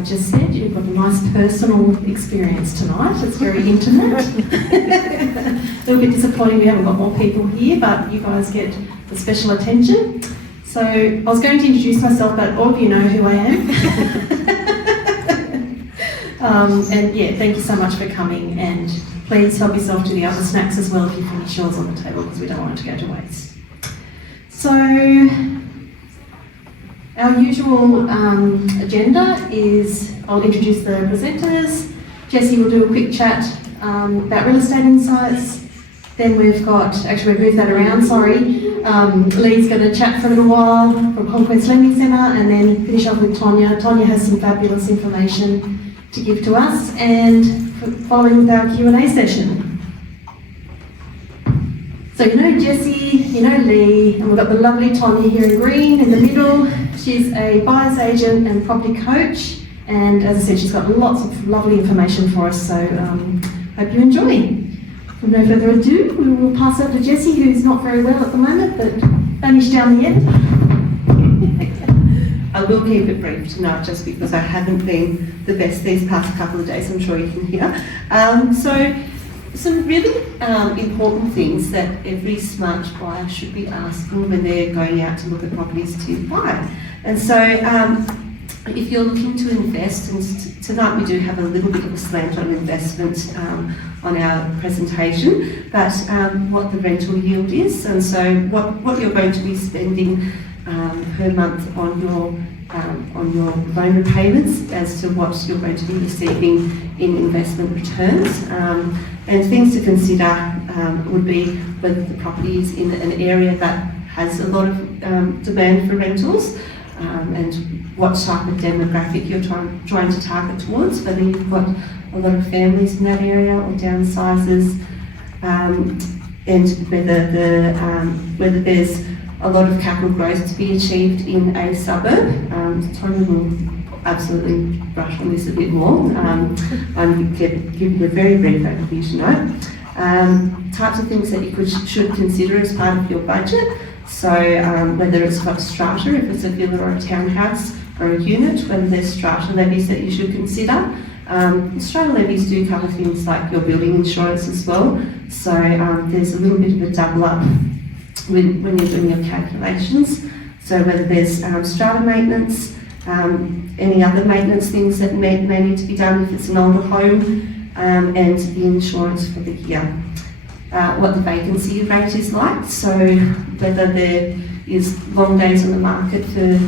I just said, you've got a nice personal experience tonight. It's very intimate. A little bit disappointing we haven't got more people here, but you guys get the special attention. So I was going to introduce myself, but all of you know who I am. And yeah, thank you so much for coming, and please help yourself to the other snacks as well if you finish yours on the table, because we don't want it to go to waste. So our usual agenda is I'll introduce the presenters. Jessie will do a quick chat about real estate insights. Then we've got, actually we've moved that around, sorry. Lee's going to chat for a little while from Conquest Lending Centre, and then finish off with Tonia. Tonia has some fabulous information to give to us, and following with our Q&A session. So you know Jessie, you know Lee, and we've got the lovely Tonia here in green in the middle. She's a buyer's agent and property coach, and as I said, she's got lots of lovely information for us, so hope you enjoy. With no further ado, we will pass over to Jessie, who's not very well at the moment, but vanished down the end. I will keep it brief tonight, just because I haven't been the best these past couple of days, I'm sure you can hear. So, some really important things that every smart buyer should be asking when they're going out to look at properties to buy. And so, if you're looking to invest, and tonight we do have a little bit of a slant on investment on our presentation, but what the rental yield is, and so what you're going to be spending per month on your loan repayments, as to what you're going to be receiving in investment returns. And things to consider would be whether the property is in an area that has a lot of demand for rentals, and what type of demographic you're trying to target towards, whether you've got a lot of families in that area or downsizers, and whether there's a lot of capital growth to be achieved in a suburb. Tonia will absolutely brush on this a bit more. I'm giving you a very brief overview tonight. Types of things that you should consider as part of your budget. So whether it's got strata, if it's a villa or a townhouse or a unit, whether there's strata levies that you should consider. Strata levies do cover things like your building insurance as well. So there's a little bit of a double up when you're doing your calculations. So whether there's strata maintenance, any other maintenance things that may need to be done if it's an older home, and the insurance for the year. What the vacancy rate is like, so whether there is long days on the market for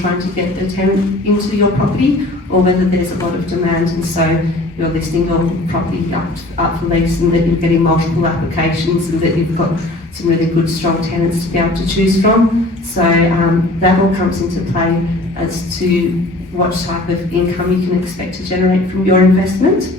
trying to get a tenant into your property, or whether there's a lot of demand and so you're listing your property up for lease, and that you're getting multiple applications, and that you've got some really good strong tenants to be able to choose from. So that all comes into play as to what type of income you can expect to generate from your investment.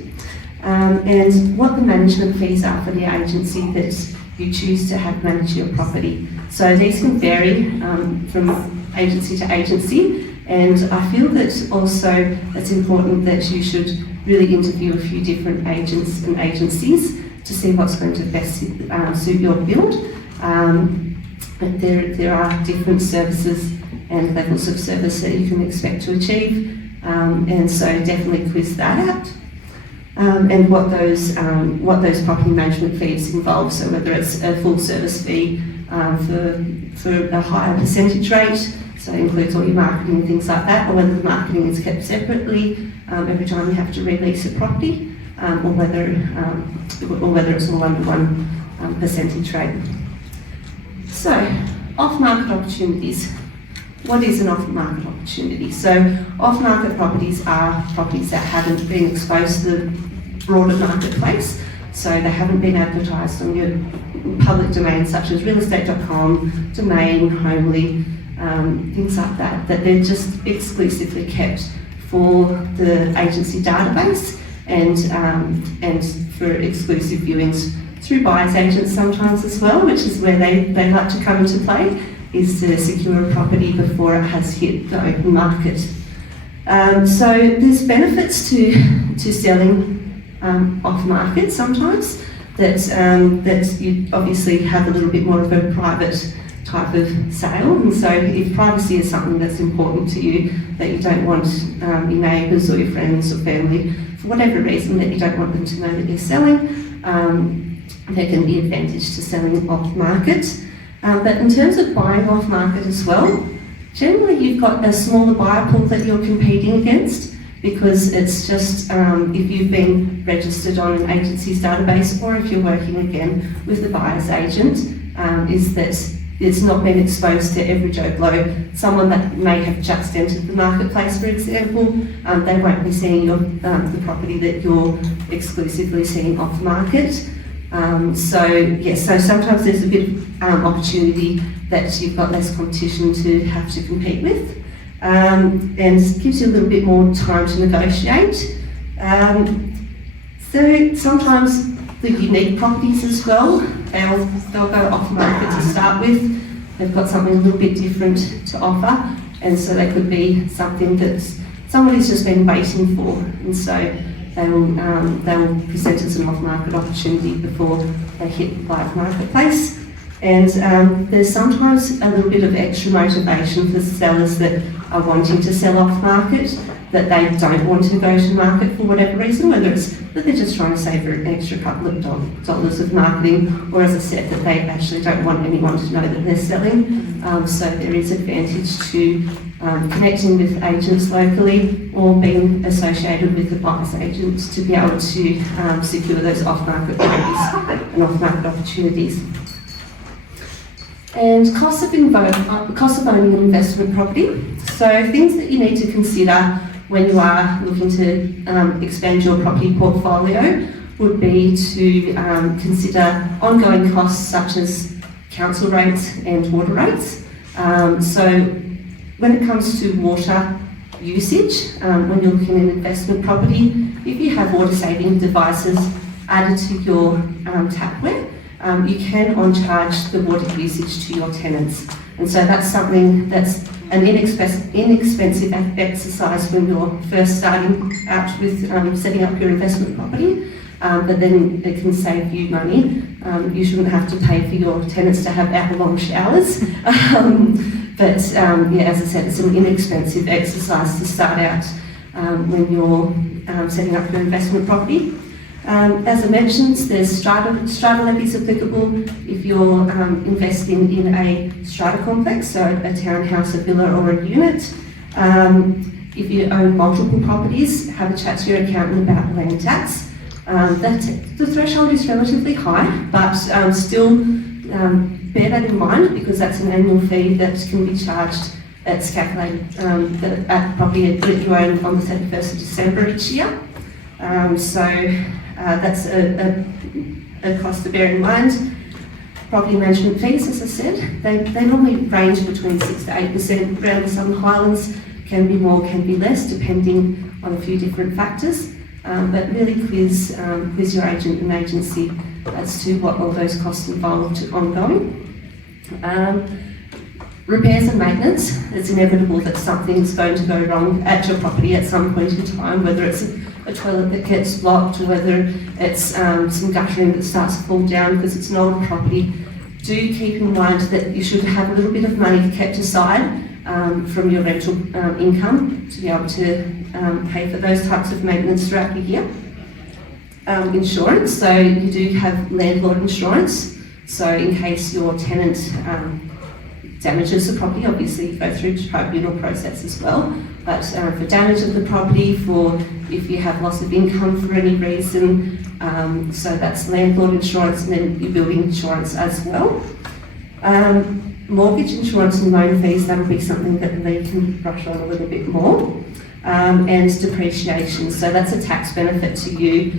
And what the management fees are for the agency that you choose to have manage your property. So these can vary from agency to agency, and I feel that also it's important that you should really interview a few different agents and agencies to see what's going to best suit your build. But there are different services and levels of service that you can expect to achieve, and so definitely quiz that out. And what those property management fees involve, so whether it's a full service fee for a higher percentage rate, so it includes all your marketing and things like that, or whether the marketing is kept separately every time you have to release a property, or whether it's all under one percentage rate. So, off-market opportunities. What is an off-market opportunity? So, off-market properties are properties that haven't been exposed to the broader marketplace. So they haven't been advertised on your public domain, such as realestate.com, Domain, Homely, things like that, that they're just exclusively kept for the agency database and for exclusive viewings through buyer's agents sometimes as well, which is where they like to come into play, is to secure a property before it has hit the open market. So there's benefits to selling off market sometimes, that you obviously have a little bit more of a private type of sale. And so if privacy is something that's important to you, that you don't want your neighbours or your friends or family, for whatever reason, that you don't want them to know that you're selling, there can be advantage to selling off market. But in terms of buying off market as well, generally you've got a smaller buyer pool that you're competing against, because it's just if you've been registered on an agency's database, or if you're working again with the buyer's agent, is that it's not been exposed to every Joe Blow. Someone that may have just entered the marketplace, for example, they won't be seeing the property that you're exclusively seeing off market. So sometimes there's a bit of opportunity that you've got less competition to have to compete with, and gives you a little bit more time to negotiate. So sometimes the unique properties as well, they'll go off market to start with. They've got something a little bit different to offer, and so they could be something that somebody's just been waiting for, and so they'll present as an off-market opportunity before they hit the live marketplace. And there's sometimes a little bit of extra motivation for sellers that are wanting to sell off-market, that they don't want to go to market for whatever reason, whether it's that they're just trying to save an extra couple of dollars of marketing, or as I said, that they actually don't want anyone to know that they're selling. So there is advantage to connecting with agents locally, or being associated with a buyer's agent to be able to secure those off-market properties and off-market opportunities. And cost of owning an investment property. So things that you need to consider when you are looking to expand your property portfolio would be to consider ongoing costs such as council rates and water rates. So when it comes to water usage, when you're looking at an investment property, if you have water saving devices added to your tapware, you can on-charge the water usage to your tenants. And so that's something that's an inexpensive exercise when you're first starting out with setting up your investment property, but then it can save you money. You shouldn't have to pay for your tenants to have hour-long showers. But as I said, it's an inexpensive exercise to start out when you're setting up your investment property. As I mentioned, there's strata levies applicable if you're investing in a strata complex, so a townhouse, a villa or a unit. If you own multiple properties, have a chat to your accountant about land tax. The threshold is relatively high, but still bear that in mind, because that's an annual fee that can be charged. That's calculated at the property that you own on the 31st of December each year. That's a cost to bear in mind. Property management fees, as I said, they normally range between 6 to 8% around the Southern Highlands. Can be more, can be less, depending on a few different factors. But really quiz your agent and agency as to what all those costs involved ongoing. Repairs and maintenance. It's inevitable that something's going to go wrong at your property at some point in time, whether it's a toilet that gets blocked, or whether it's some guttering that starts to fall down because it's an older property. Do keep in mind that you should have a little bit of money kept aside from your rental income to be able to pay for those types of maintenance throughout the year. Insurance, so you do have landlord insurance, so in case your tenant damages the property, obviously you go through the tribunal process as well, but for damage of the property, for if you have loss of income for any reason, so that's landlord insurance, and then your building insurance as well. Mortgage insurance and loan fees, that'll be something that Lee can brush on a little bit more. And depreciation, so that's a tax benefit to you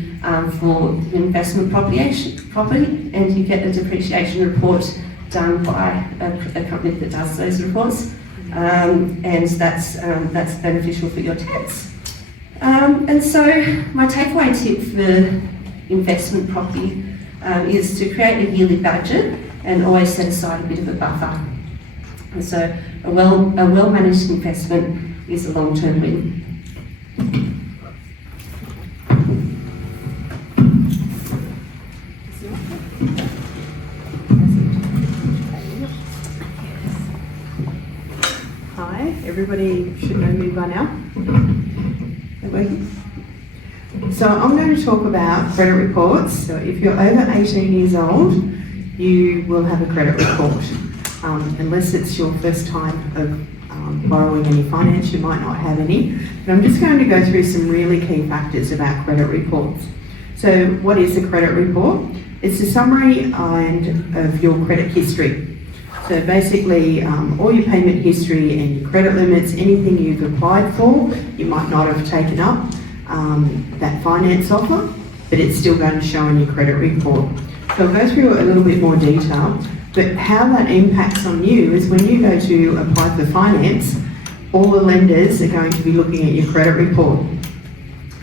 for investment property, and you get a depreciation report done by a company that does those reports, and that's beneficial for your tax. And so my takeaway tip for investment property is to create a yearly budget and always set aside a bit of a buffer. And so a well-managed investment is a long-term win. everybody should know me by now. Is it working? So I'm going to talk about credit reports. So if you're over 18 years old, you will have a credit report. Unless it's your first time of borrowing any finance, you might not have any. But I'm just going to go through some really key factors about credit reports. So what is a credit report? It's a summary of your credit history. So basically, all your payment history and your credit limits, anything you've applied for, you might not have taken up that finance offer, but it's still going to show on your credit report. So I'll go through a little bit more detail, but how that impacts on you is when you go to apply for finance, all the lenders are going to be looking at your credit report.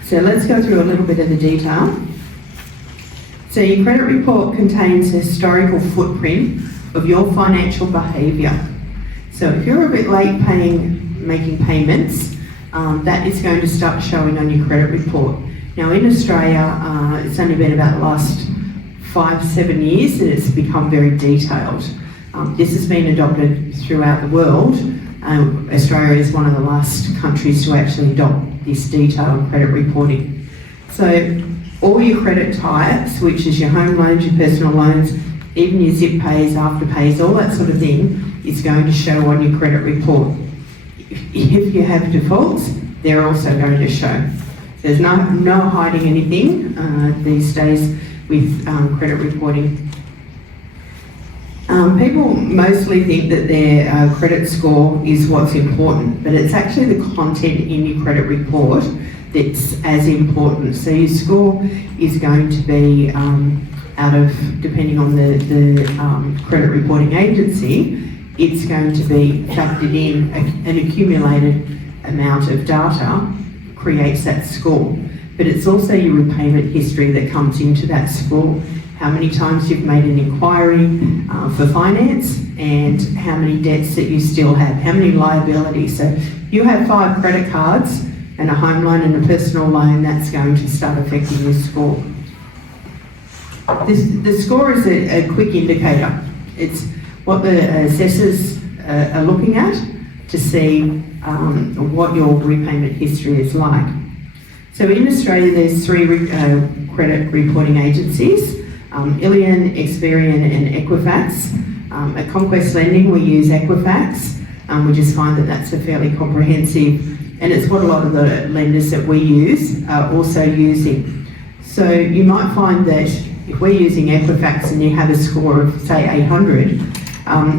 So let's go through a little bit of the detail. So your credit report contains a historical footprint of your financial behaviour. So if you're a bit late making payments, that is going to start showing on your credit report. Now in Australia, it's only been about the last 5-7 years that it's become very detailed. This has been adopted throughout the world. Australia is one of the last countries to actually adopt this detailed credit reporting. So all your credit types, which is your home loans, your personal loans, even your zip pays, afterpays, all that sort of thing, is going to show on your credit report. If you have defaults, they're also going to show. There's no hiding anything these days with credit reporting. People mostly think that their credit score is what's important, but it's actually the content in your credit report that's as important. So your score is going to be out of, depending on the credit reporting agency, it's going to be factored in. An accumulated amount of data creates that score. But it's also your repayment history that comes into that score. How many times you've made an inquiry for finance and how many debts that you still have, how many liabilities. So you have 5 credit cards and a home loan and a personal loan, that's going to start affecting your score. The score is a quick indicator. It's what the assessors are looking at to see what your repayment history is like. So in Australia, there's 3 credit reporting agencies, Illion, Experian and Equifax. At Conquest Lending, we use Equifax. We just find that that's a fairly comprehensive, and it's what a lot of the lenders that we use are also using. So you might find that if we're using Equifax and you have a score of, say, 800,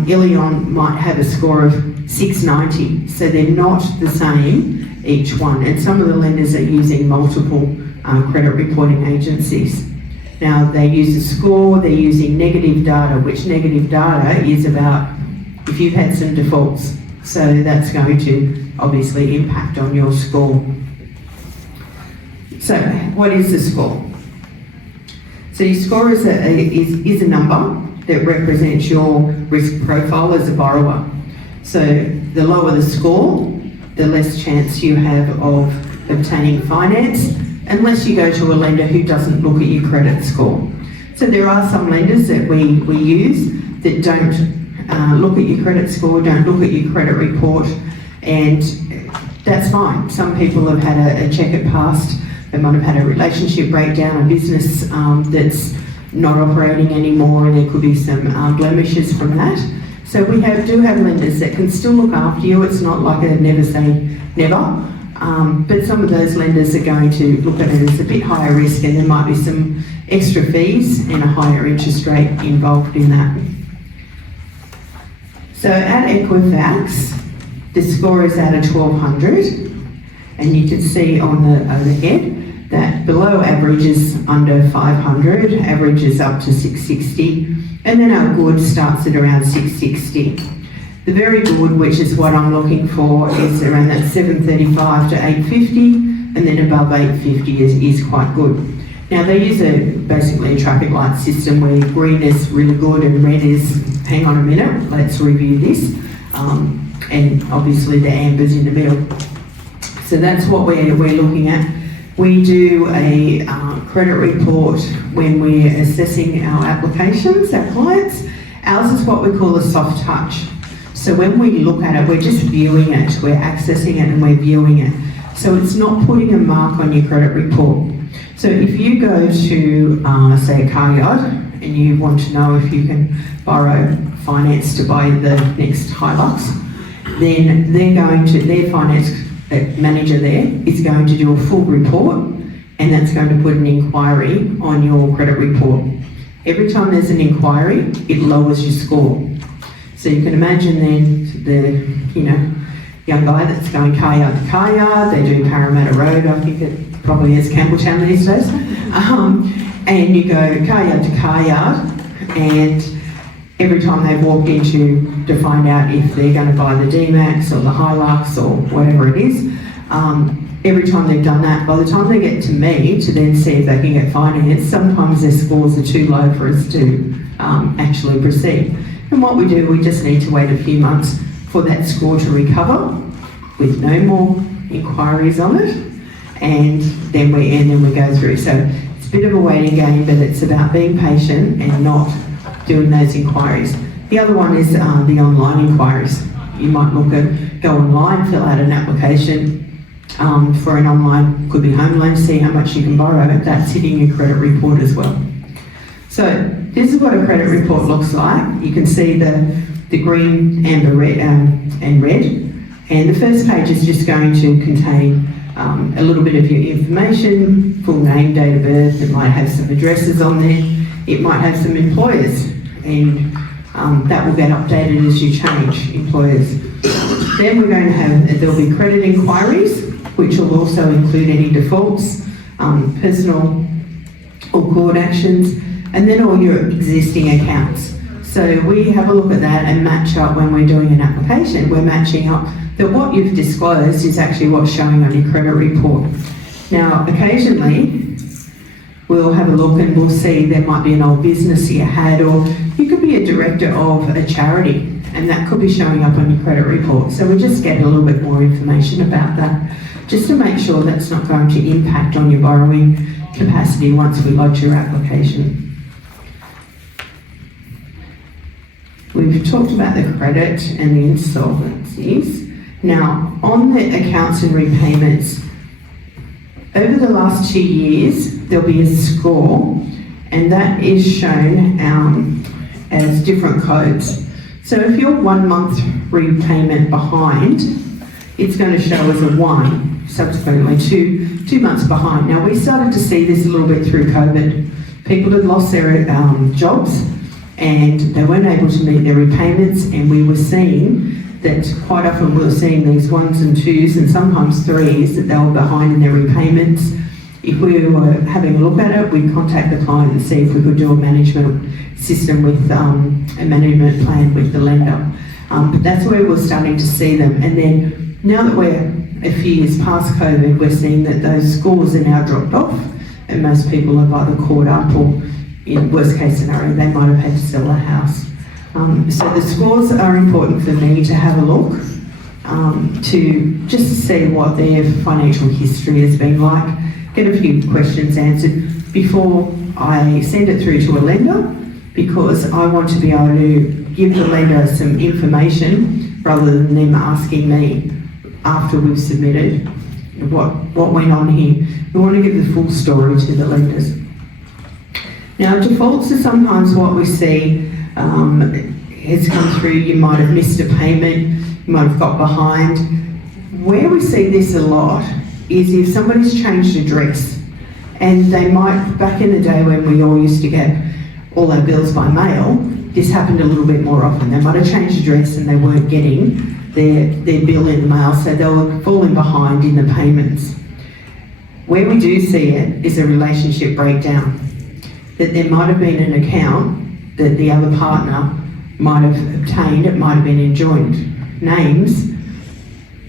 Illion might have a score of 690, so they're not the same each one. And some of the lenders are using multiple credit reporting agencies. Now they use a score, they're using negative data, which negative data is about if you've had some defaults. So that's going to obviously impact on your score. So what is the score? So your score is a number that represents your risk profile as a borrower. So the lower the score, the less chance you have of obtaining finance, unless you go to a lender who doesn't look at your credit score. So there are some lenders that we use that don't look at your credit score, don't look at your credit report, and that's fine. Some people have had a checkered past. They might have had a relationship breakdown, a business that's not operating anymore, and there could be some blemishes from that. So we do have lenders that can still look after you. It's not like a never say never, but some of those lenders are going to look at it as a bit higher risk, and there might be some extra fees and a higher interest rate involved in that. So at Equifax, the score is at a 1200, and you can see on the overhead that below average is under 500, average is up to 660, and then our good starts at around 660. The very good, which is what I'm looking for, is around that 735 to 850, and then above 850 is quite good. Now they use basically a traffic light system where green is really good and red is, hang on a minute, let's review this, and obviously the amber's in the middle. So that's what we're looking at. We do a credit report when we're assessing our applications, our clients. Ours is what we call a soft touch. So when we look at it, we're just viewing it, we're accessing it and we're viewing it. So it's not putting a mark on your credit report. So if you go to, say, a car yard and you want to know if you can borrow finance to buy the next Hilux, then their finance manager there is going to do a full report, and that's going to put an inquiry on your credit report. Every time there's an inquiry, it lowers your score. So you can imagine then the, young guy that's going car yard to car yard, they do Parramatta Road, I think it probably is Campbelltown these days, and you go car yard to car yard, and every time they walk into to find out if they're going to buy the D-Max or the Hilux or whatever it is, every time they've done that, by the time they get to me to then see if they can get finance, sometimes their scores are too low for us to actually proceed. And what we do, we just need to wait a few months for that score to recover with no more inquiries on it, and then we go through. So it's a bit of a waiting game, but it's about being patient and not doing those inquiries. The other one is the online inquiries. You might go online, fill out an application for an online, could be home loan, see how much you can borrow. That's hitting your credit report as well. So this is what a credit report looks like. You can see the green, amber, red, and red. And the first page is just going to contain a little bit of your information, full name, date of birth. It might have some addresses on there. It might have some employers, and that will get updated as you change employers. Then we're going to have, there'll be credit inquiries, which will also include any defaults, personal or court actions, and then all your existing accounts. So we have a look at that and match up when we're doing an application. We're matching up that what you've disclosed is actually what's showing on your credit report. Now, occasionally, we'll have a look and we'll see there might be an old business you had, or you could be a director of a charity, and that could be showing up on your credit report. So we just get a little bit more information about that, just to make sure that's not going to impact on your borrowing capacity once we lodge your application. We've talked about the credit and the insolvencies. Now, on the accounts and repayments, over the last 2 years, there'll be a score, and that is shown as different codes. So if you're 1 month repayment behind, it's going to show as a 1, subsequently 2 months behind. Now, we started to see this a little bit through COVID. People had lost their jobs, and they weren't able to meet their repayments, and we were seeing that quite often we were seeing these 1s and 2s and sometimes 3s, that they were behind in their repayments. If we were having a look at it, we'd contact the client and see if we could do a management system with a management plan with the lender. But that's where we're starting to see them. And then now that we're a few years past COVID, we're seeing that those scores are now dropped off, and most people have either caught up, or in worst case scenario, they might have had to sell a house. So the scores are important for me to have a look, to just see what their financial history has been like, get a few questions answered before I send it through to a lender, because I want to be able to give the lender some information rather than them asking me after we've submitted what went on here. We want to give the full story to the lenders. Now, defaults are sometimes what we see has come through. You might have missed a payment, you might have got behind. Where we see this a lot is if somebody's changed address, and they might, back in the day when we all used to get all our bills by mail, this happened a little bit more often. They might have changed address and they weren't getting their bill in the mail, so they were falling behind in the payments. Where we do see it is a relationship breakdown, that there might have been an account that the other partner might have obtained, it might have been in joint names,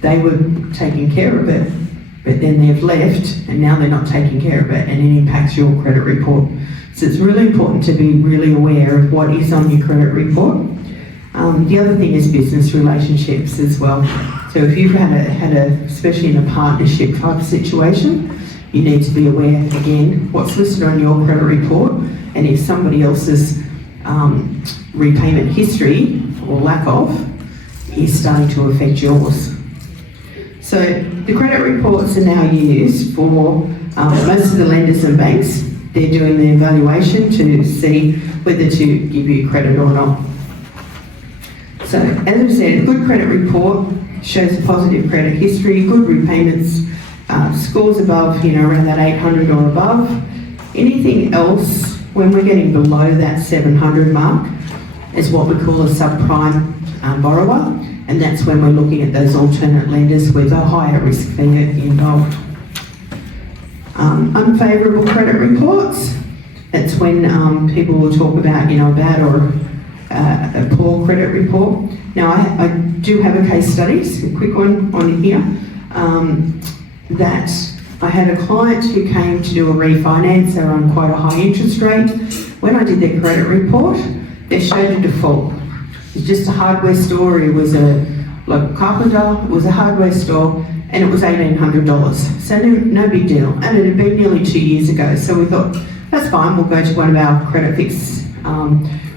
they were taking care of it, but then they've left and now they're not taking care of it, and it impacts your credit report. So it's really important to be really aware of what is on your credit report. The other thing is business relationships as well. So if you've had a, especially in a partnership type of situation, you need to be aware, again, what's listed on your credit report, and if somebody else's repayment history, or lack of, is starting to affect yours. So the credit reports are now used for most of the lenders and banks. They're doing the evaluation to see whether to give you credit or not. So as I said, a good credit report shows a positive credit history, good repayments, scores above, around that 800 or above. Anything else, when we're getting below that 700 mark, is what we call a subprime borrower, and that's when we're looking at those alternate lenders with a higher risk fee involved. Unfavourable credit reports, that's when people will talk about, a bad or a poor credit report. Now, I do have a case study, a quick one on here, that I had a client who came to do a refinance. They were on quite a high interest rate. When I did their credit report, they showed a default. It's just a hardware store. It was a local carpenter, it was a hardware store, and it was $1,800. So no big deal. And it had been nearly 2 years ago. So we thought, that's fine, we'll go to one of our credit fix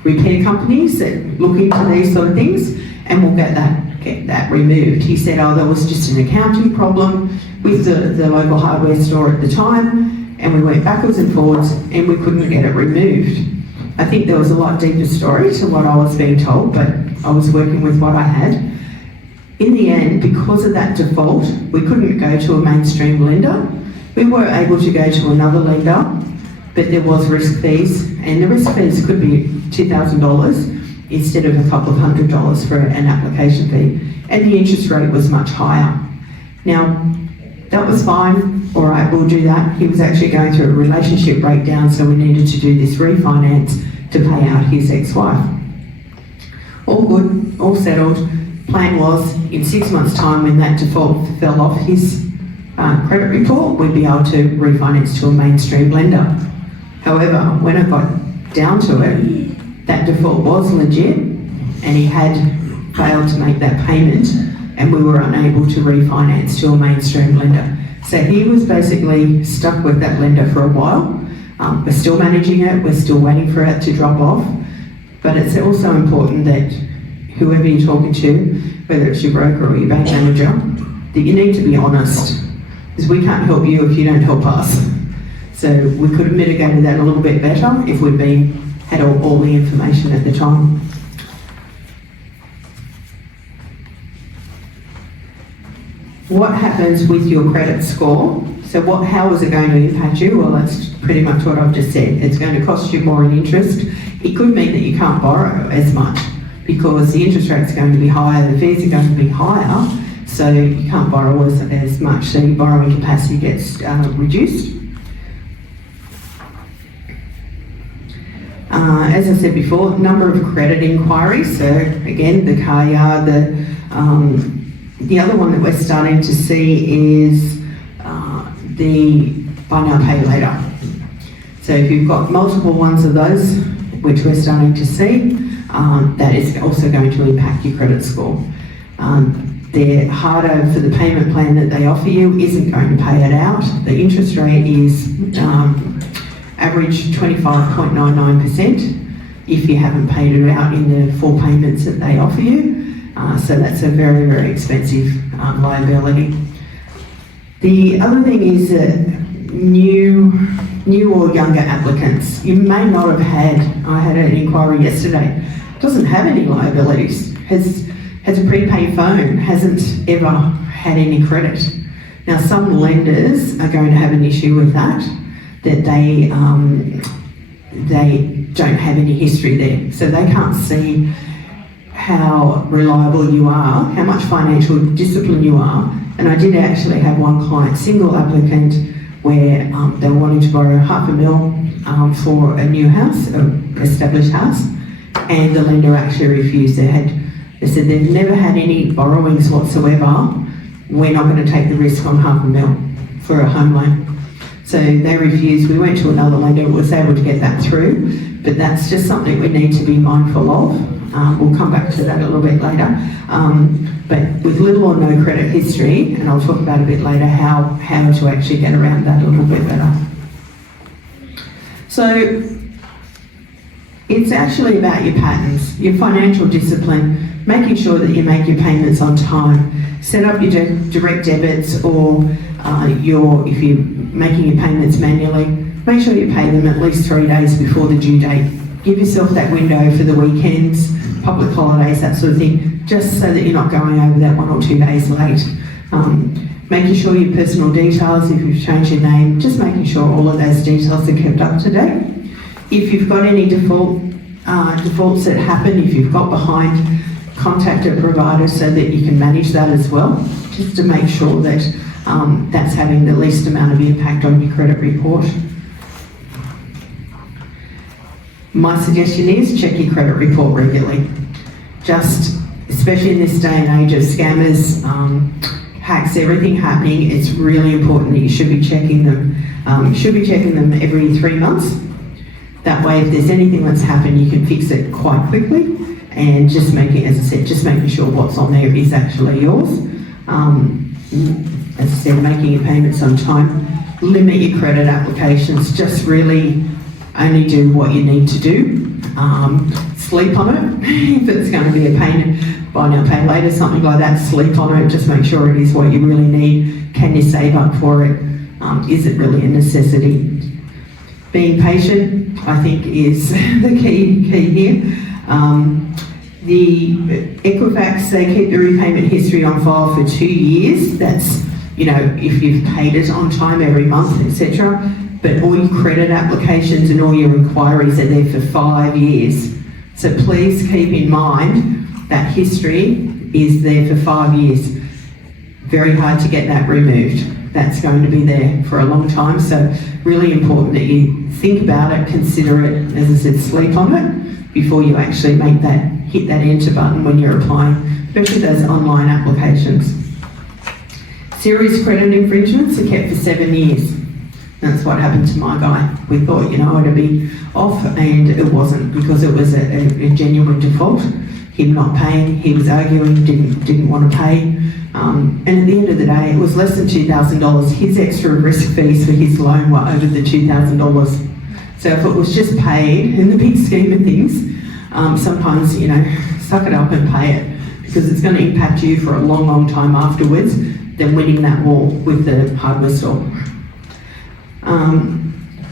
repair companies that look into these sort of things, and we'll get that removed. He said, there was just an accounting problem with the local hardware store at the time, and we went backwards and forwards, and we couldn't get it removed. I think there was a lot deeper story to what I was being told, but I was working with what I had. In the end, because of that default, we couldn't go to a mainstream lender. We were able to go to another lender, but there was risk fees, and the risk fees could be $2,000 instead of a couple of $100 for an application fee, and the interest rate was much higher. Now, that was fine, all right, we'll do that. He was actually going through a relationship breakdown, so we needed to do this refinance to pay out his ex-wife. All good, all settled. Plan was, in 6 months' time, when that default fell off his credit report, we'd be able to refinance to a mainstream lender. However, when it got down to it, that default was legit, and he had failed to make that payment, and we were unable to refinance to a mainstream lender. So he was basically stuck with that lender for a while. We're still managing it, we're still waiting for it to drop off, but it's also important that whoever you're talking to, whether it's your broker or your bank manager, that you need to be honest, because we can't help you if you don't help us. So we could have mitigated that a little bit better if we'd had all the information at the time. What happens with your credit score? So how is it going to impact you? Well, that's pretty much what I've just said. It's going to cost you more in interest. It could mean that you can't borrow as much because the interest rate's going to be higher, the fees are going to be higher, so you can't borrow as much, so your borrowing capacity gets reduced. As I said before, number of credit inquiries. So again, the car yard, the other one that we're starting to see is the buy now, pay later. So if you've got multiple ones of those, which we're starting to see, that is also going to impact your credit score. They're harder for the payment plan that they offer you, isn't going to pay it out. The interest rate is average 25.99% if you haven't paid it out in the full payments that they offer you. So that's a very, very expensive liability. The other thing is that new or younger applicants, you may not have had, I had an inquiry yesterday, doesn't have any liabilities, has a prepaid phone, hasn't ever had any credit. Now some lenders are going to have an issue with that they don't have any history there. So they can't see how reliable you are, how much financial discipline you are. And I did actually have one client, single applicant, where they were wanting to borrow $500,000 for a new house, an established house, and the lender actually refused. They said they've never had any borrowings whatsoever. We're not going to take the risk on $500,000 for a home loan. So they refused. We went to another lender, was able to get that through, but that's just something we need to be mindful of. We'll come back to that a little bit later. But with little or no credit history, and I'll talk about a bit later how to actually get around that a little bit better. So It's actually about your patterns, your financial discipline, making sure that you make your payments on time. Set up your direct debits, or if you're making your payments manually, make sure you pay them at least 3 days before the due date. Give yourself that window for the weekends, public holidays, that sort of thing, just so that you're not going over that 1 or 2 days late. Making sure your personal details, if you've changed your name, just making sure all of those details are kept up to date. If you've got any defaults that happen, if you've got behind, contact a provider so that you can manage that as well, just to make sure that that's having the least amount of impact on your credit report. My suggestion is check your credit report regularly. Just, especially in this day and age of scammers, hacks, everything happening, it's really important that you should be checking them. You should be checking them every 3 months. That way, if there's anything that's happened, you can fix it quite quickly, and just making, as I said, just making sure what's on there is actually yours. As I said, making your payments on time. Limit your credit applications. Just really only do what you need to do. Sleep on it. If it's going to be a pain, buy now, pay later, something like that, sleep on it. Just make sure it is what you really need. Can you save up for it? Is it really a necessity? Being patient, I think, is the key here. The Equifax, they keep the repayment history on file for 2 years. That's, if you've paid it on time every month, etc. But all your credit applications and all your inquiries are there for 5 years. So please keep in mind that history is there for 5 years. Very hard to get that removed. That's going to be there for a long time. So really important that you think about it, consider it, as I said, sleep on it before you actually hit that enter button when you're applying, especially those online applications. Serious credit infringements are kept for 7 years. That's what happened to my guy. We thought, it'd be off, and it wasn't, because it was a genuine default. Him not paying, he was arguing, didn't want to pay. And at the end of the day, it was less than $2,000. His extra risk fees for his loan were over the $2,000. So if it was just paid in the big scheme of things, sometimes, suck it up and pay it, because it's going to impact you for a long, long time afterwards than winning that war with the hardware store.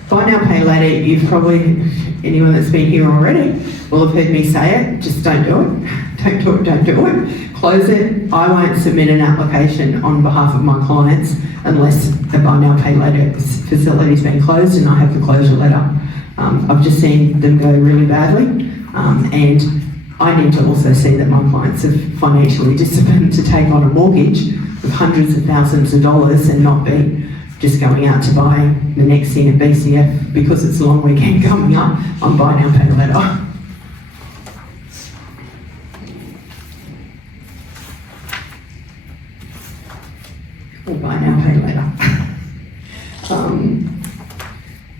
Buy now, pay later, you've probably, anyone that's been here already will have heard me say it, just don't do it. Don't do it. Close it. I won't submit an application on behalf of my clients unless the buy now, pay later facility's been closed and I have the closure letter. I've just seen them go really badly, and I need to also see that my clients are financially disciplined to take on a mortgage of hundreds of thousands of dollars and not be just going out to buy the next thing at BCF because it's a long weekend coming up on buy now, pay later. Or buy now, pay later.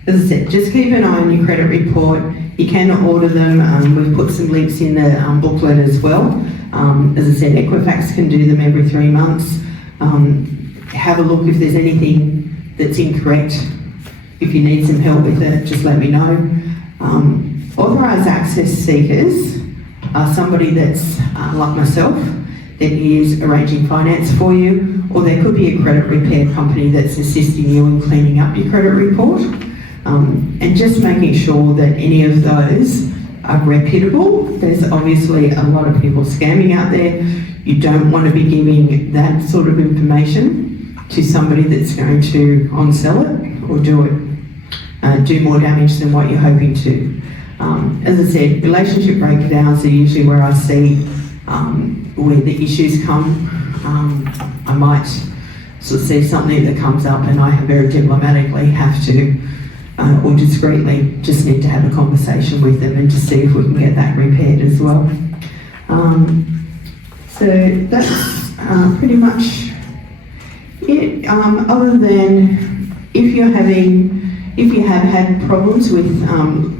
As I said, just keep an eye on your credit report. You can order them. We've put some links in the booklet as well. As I said, Equifax can do them every 3 months. Have a look if there's anything that's incorrect. If you need some help with it, just let me know. Authorised access seekers are somebody that's like myself, that is arranging finance for you, or there could be a credit repair company that's assisting you in cleaning up your credit report. And just making sure that any of those are reputable. There's obviously a lot of people scamming out there. You don't want to be giving that sort of information to somebody that's going to on-sell it or do more damage than what you're hoping to. As I said, relationship breakdowns are usually where I see where the issues come. I might sort of see something that comes up and I very diplomatically have to or discreetly just need to have a conversation with them and to see if we can get that repaired as well. So that's pretty much it. Other than if you have had problems with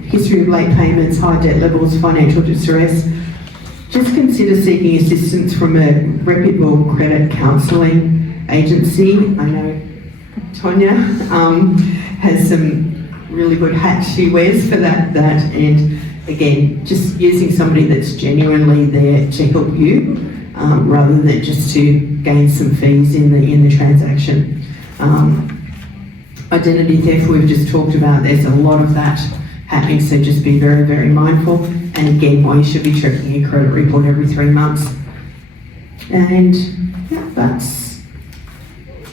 history of late payments, high debt levels, financial distress, just consider seeking assistance from a reputable credit counselling agency. I know Tonia has some really good hats she wears for that, and again, just using somebody that's genuinely there to help you, rather than just to gain some fees in the transaction. Identity theft, we've just talked about, there's a lot of that happening, so just be very, very mindful. And again, why you should be checking your credit report every 3 months. And yeah, that's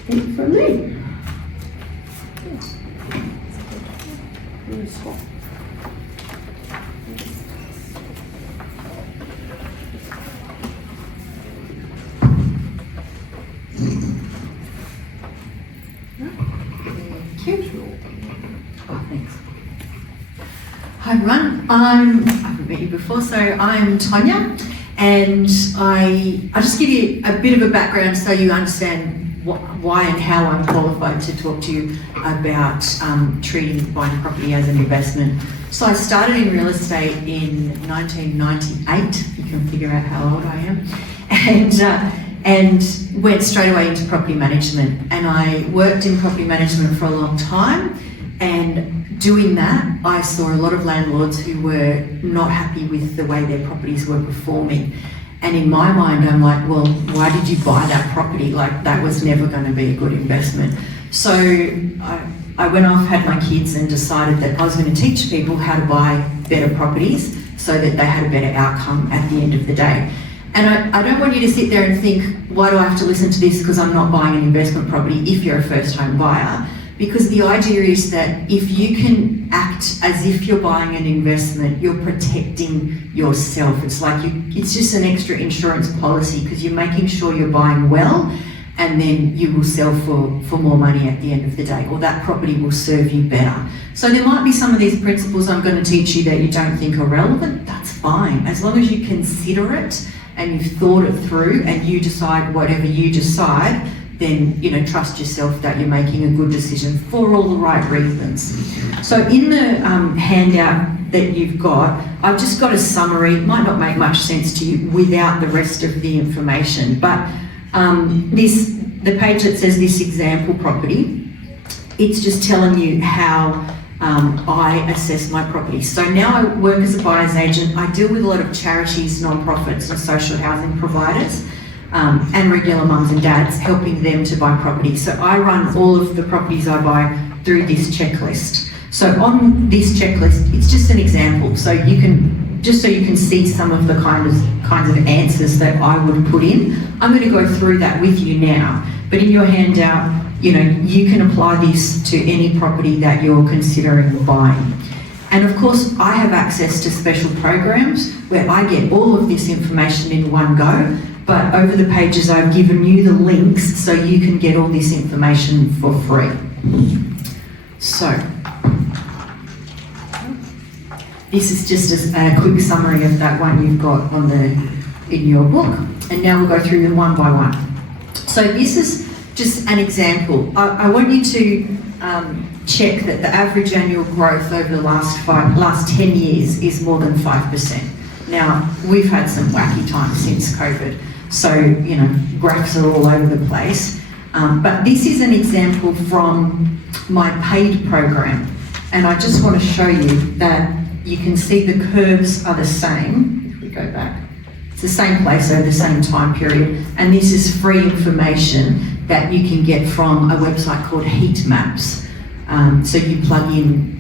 it from me. Oh, thanks. Hi everyone, I haven't met you before, so I'm Tonia, and I'll just give you a bit of a background so you understand why and how I'm qualified to talk to you about treating buying property as an investment. So I started in real estate in 1998, you can figure out how old I am, and went straight away into property management. And I worked in property management for a long time, and doing that, I saw a lot of landlords who were not happy with the way their properties were performing. And in my mind, I'm like, well, why did you buy that property? Like, that was never going to be a good investment. So I went off, had my kids, and decided that I was going to teach people how to buy better properties so that they had a better outcome at the end of the day. And I don't want you to sit there and think, why do I have to listen to this because I'm not buying an investment property if you're a first home buyer? Because the idea is that if you can act as if you're buying an investment, you're protecting yourself. It's like it's just an extra insurance policy because you're making sure you're buying well, and then you will sell for more money at the end of the day, or that property will serve you better. So there might be some of these principles I'm going to teach you that you don't think are relevant. That's fine, as long as you consider it and you've thought it through and you decide whatever you decide, then, you know, trust yourself that you're making a good decision for all the right reasons. So in the handout that you've got, I've just got a summary. It might not make much sense to you without the rest of the information, but the page that says this example property, it's just telling you how I assess my property. So now I work as a buyer's agent. I deal with a lot of charities, non-profits and social housing providers. And regular mums and dads, helping them to buy property. So I run all of the properties I buy through this checklist. So on this checklist, it's just an example. So you can see some of the kinds of answers that I would put in. I'm going to go through that with you now. But in your handout, you know, you can apply this to any property that you're considering buying. And of course, I have access to special programs where I get all of this information in one go. But over the pages, I've given you the links so you can get all this information for free. So, this is just a quick summary of that one you've got in your book. And now we'll go through them one by one. So this is just an example. I want you to check that the average annual growth over the last 10 years is more than 5%. Now, we've had some wacky times since COVID. So, you know, graphs are all over the place. But this is an example from my paid program. And I just want to show you that you can see the curves are the same. If we go back, it's the same place over the same time period. And this is free information that you can get from a website called Heat Maps. So you plug in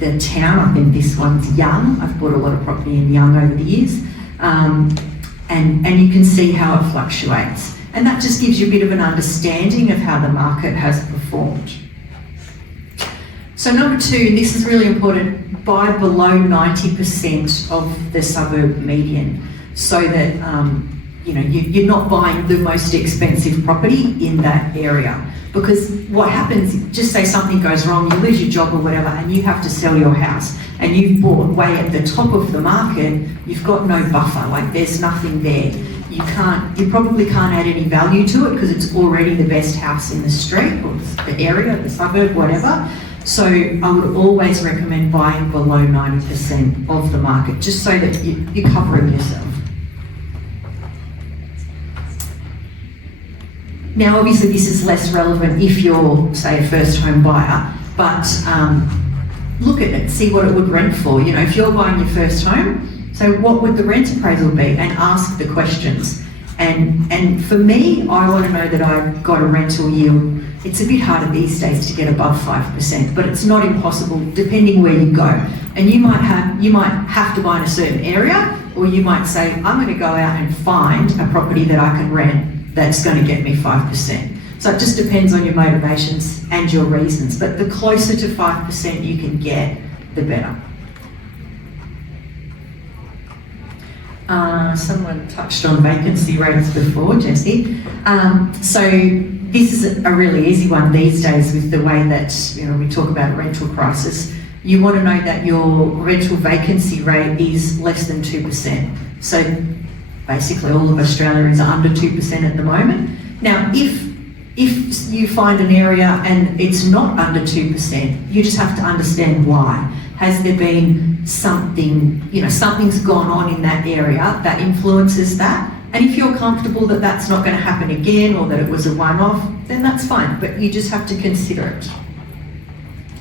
the town. I think this one's Young. I've bought a lot of property in Young over the years. And you can see how it fluctuates. And that just gives you a bit of an understanding of how the market has performed. So number two, and this is really important, buy below 90% of the suburb median, so that you know, you're not buying the most expensive property in that area. Because what happens, just say something goes wrong, you lose your job or whatever, and you have to sell your house, and you've bought way at the top of the market, you've got no buffer, like there's nothing there. You probably can't add any value to it because it's already the best house in the street or the area, the suburb, whatever. So I would always recommend buying below 90% of the market, just so that you're covering yourself. Now, obviously, this is less relevant if you're, say, a first home buyer, but look at it, see what it would rent for. You know, if you're buying your first home, so what would the rent appraisal be, and ask the questions. And for me, I want to know that I've got a rental yield. It's a bit harder these days to get above 5%, but it's not impossible depending where you go. And you might have to buy in a certain area, or you might say, I'm going to go out and find a property that I can rent that's going to get me 5%. So it just depends on your motivations and your reasons, but the closer to 5% you can get, the better. Someone touched on vacancy rates before, Jessie. So this is a really easy one these days with the way that, you know, we talk about a rental crisis. You want to know that your rental vacancy rate is less than 2%. So basically all of Australia is under 2% at the moment. Now, if you find an area and it's not under 2%, you just have to understand why. Has there been something, you know, something's gone on in that area that influences that? And if you're comfortable that that's not going to happen again, or that it was a one-off, then that's fine, but you just have to consider it.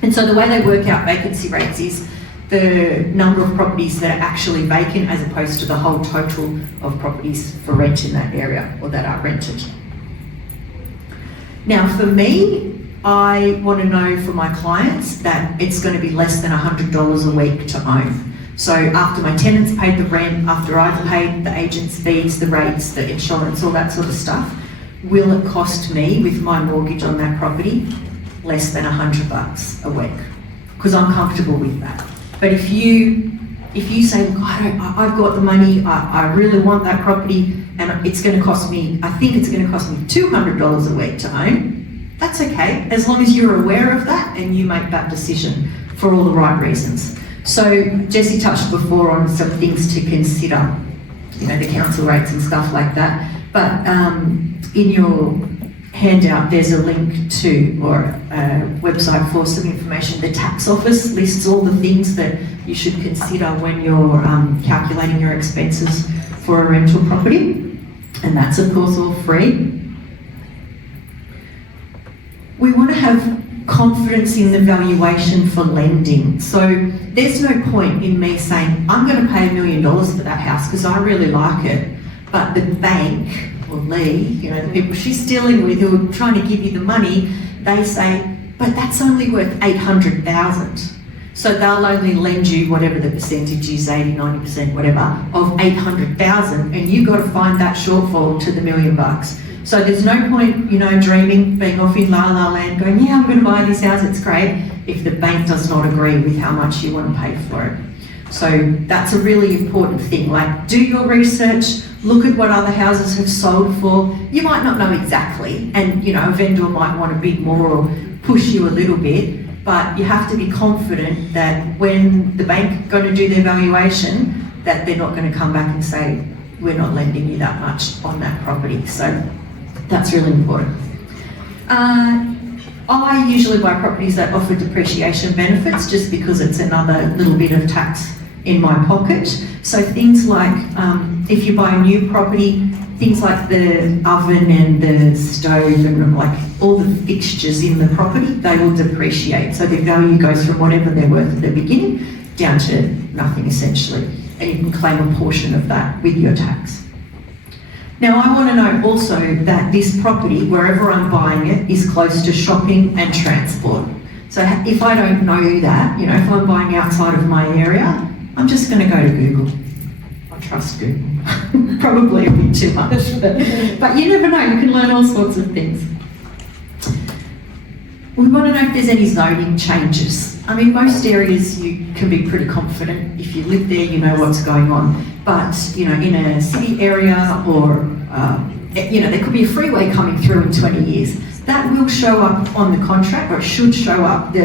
And so the way they work out vacancy rates is the number of properties that are actually vacant as opposed to the whole total of properties for rent in that area, or that are rented. Now for me, I want to know for my clients that it's going to be less than $100 a week to own. So after my tenants paid the rent, after I've paid the agent's fees, the rates, the insurance, all that sort of stuff, will it cost me with my mortgage on that property less than $100 a week? Because I'm comfortable with that. But if you say, look, I've got the money, I really want that property, and it's going to cost me, I think it's going to cost me $200 a week to own, that's okay, as long as you're aware of that and you make that decision for all the right reasons. So Jessie touched before on some things to consider, you know, the council rates and stuff like that. But in your handout, there's a link to, or a website for some information. The tax office lists all the things that you should consider when you're calculating your expenses for a rental property. And that's of course all free. We want to have confidence in the valuation for lending. So there's no point in me saying, I'm going to pay $1 million for that house because I really like it. But the bank, or Lee, you know, the people she's dealing with who are trying to give you the money, they say, but that's only worth $800,000. So they'll only lend you whatever the percentage is, 80, 90%, whatever, of $800,000, and you've got to find that shortfall to the $1 million. So there's no point, you know, dreaming, being off in la la land, going, yeah, I'm going to buy this house, it's great, if the bank does not agree with how much you want to pay for it. So that's a really important thing. Like, do your research, look at what other houses have sold for. You might not know exactly, and you know, a vendor might want a bit more or push you a little bit, but you have to be confident that when the bank are going to do their valuation, that they're not going to come back and say, we're not lending you that much on that property. So that's really important. I usually buy properties that offer depreciation benefits just because it's another little bit of tax in my pocket. So things like, if you buy a new property, things like the oven and the stove and like all the fixtures in the property, they will depreciate. So their value goes from whatever they're worth at the beginning down to nothing essentially. And you can claim a portion of that with your tax. Now I want to know also that this property, wherever I'm buying it, is close to shopping and transport. So if I don't know that, you know, if I'm buying outside of my area, I'm just going to go to Google. I trust Google. Probably a bit too much, but you never know, you can learn all sorts of things. We want to know if there's any zoning changes. I mean, most areas you can be pretty confident. If you live there, you know what's going on. But, you know, in a city area or, you know, there could be a freeway coming through in 20 years. That will show up on the contract, or it should show up,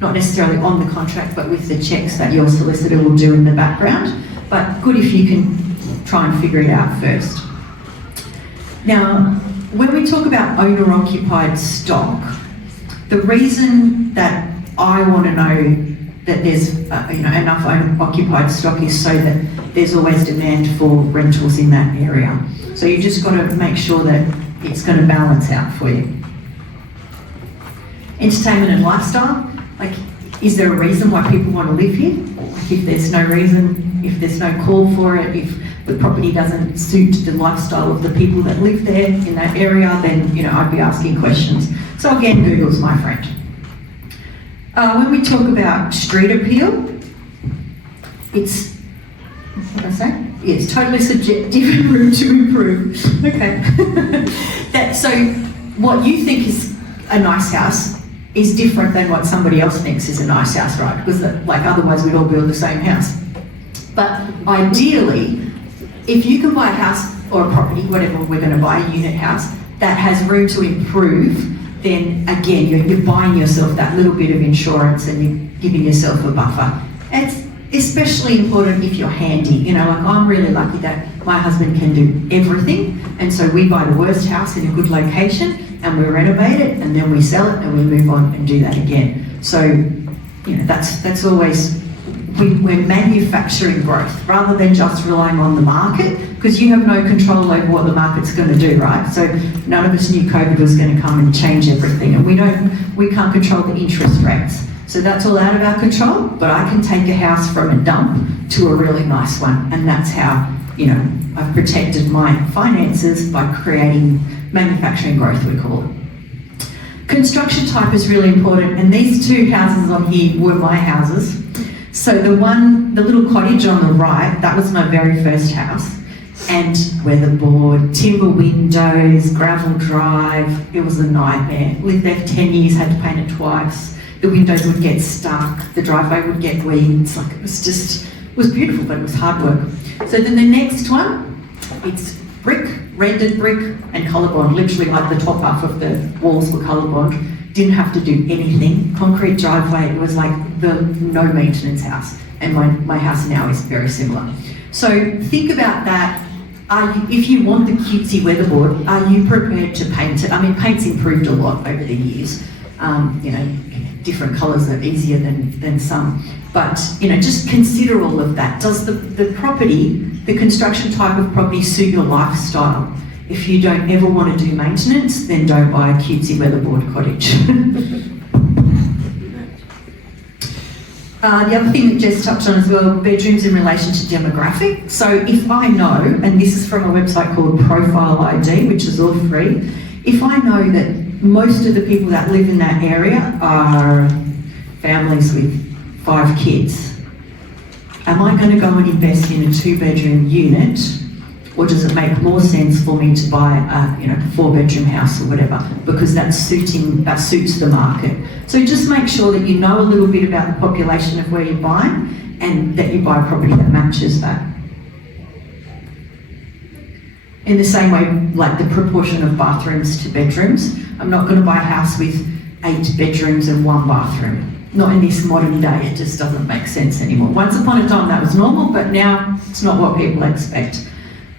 not necessarily on the contract, but with the checks that your solicitor will do in the background. But good if you can try and figure it out first. Now, when we talk about owner-occupied stock, the reason that I want to know that there's you know, enough owner-occupied stock is so that there's always demand for rentals in that area. So you just got to make sure that it's going to balance out for you. Entertainment and lifestyle, like is there a reason why people want to live here? Like if there's no reason, if there's no call for it, if the property doesn't suit the lifestyle of the people that live there in that area, then, you know, I'd be asking questions. So again, Google's my friend. When we talk about street appeal, it's, what did I say? Yeah, it's totally subjective and room to improve. Okay. So what you think is a nice house is different than what somebody else thinks is a nice house, right? Because like otherwise we'd all build the same house. But ideally, if you can buy a house or a property, whatever we're going to buy, a unit house, that has room to improve, then again, you're buying yourself that little bit of insurance and you're giving yourself a buffer. It's especially important if you're handy. You know, like I'm really lucky that my husband can do everything, and so we buy the worst house in a good location and we renovate it and then we sell it and we move on and do that again. So, you know, that's always, we're manufacturing growth rather than just relying on the market, because you have no control over what the market's going to do, right? So none of us knew COVID was going to come and change everything, and we can't control the interest rates. So that's all out of our control, but I can take a house from a dump to a really nice one, and that's how, you know, I've protected my finances by creating manufacturing growth, we call it. Construction type is really important, and these two houses on here were my houses. So the little cottage on the right, that was my very first house, and weatherboard, timber windows, gravel drive. It was a nightmare. Lived there for 10 years, had to paint it twice. The windows would get stuck, the driveway would get weeds. Like, it was beautiful, but it was hard work. So then the next one, it's brick, rendered brick and colour bond. Literally, like the top half of the walls were colour bond. Didn't have to do anything. Concrete driveway. It was like the no maintenance house. And my house now is very similar. So think about that. If you want the cutesy weatherboard, are you prepared to paint it? I mean, paint's improved a lot over the years. You know, different colours are easier than some. But, you know, just consider all of that. Does the property, the construction type of property suit your lifestyle? If you don't ever want to do maintenance, then don't buy a cutesy weatherboard cottage. The other thing that Jess touched on as well, bedrooms in relation to demographic. So if I know, and this is from a website called Profile ID, which is all free, if I know that most of the people that live in that area are families with 5 kids, am I going to go and invest in a 2-bedroom unit, or does it make more sense for me to buy a 4-bedroom house or whatever, because that suits the market? So just make sure that you know a little bit about the population of where you're buying, and that you buy a property that matches that. In the same way, like the proportion of bathrooms to bedrooms, I'm not going to buy a house with 8 bedrooms and 1 bathroom. Not in this modern day, it just doesn't make sense anymore. Once upon a time that was normal, but now it's not what people expect.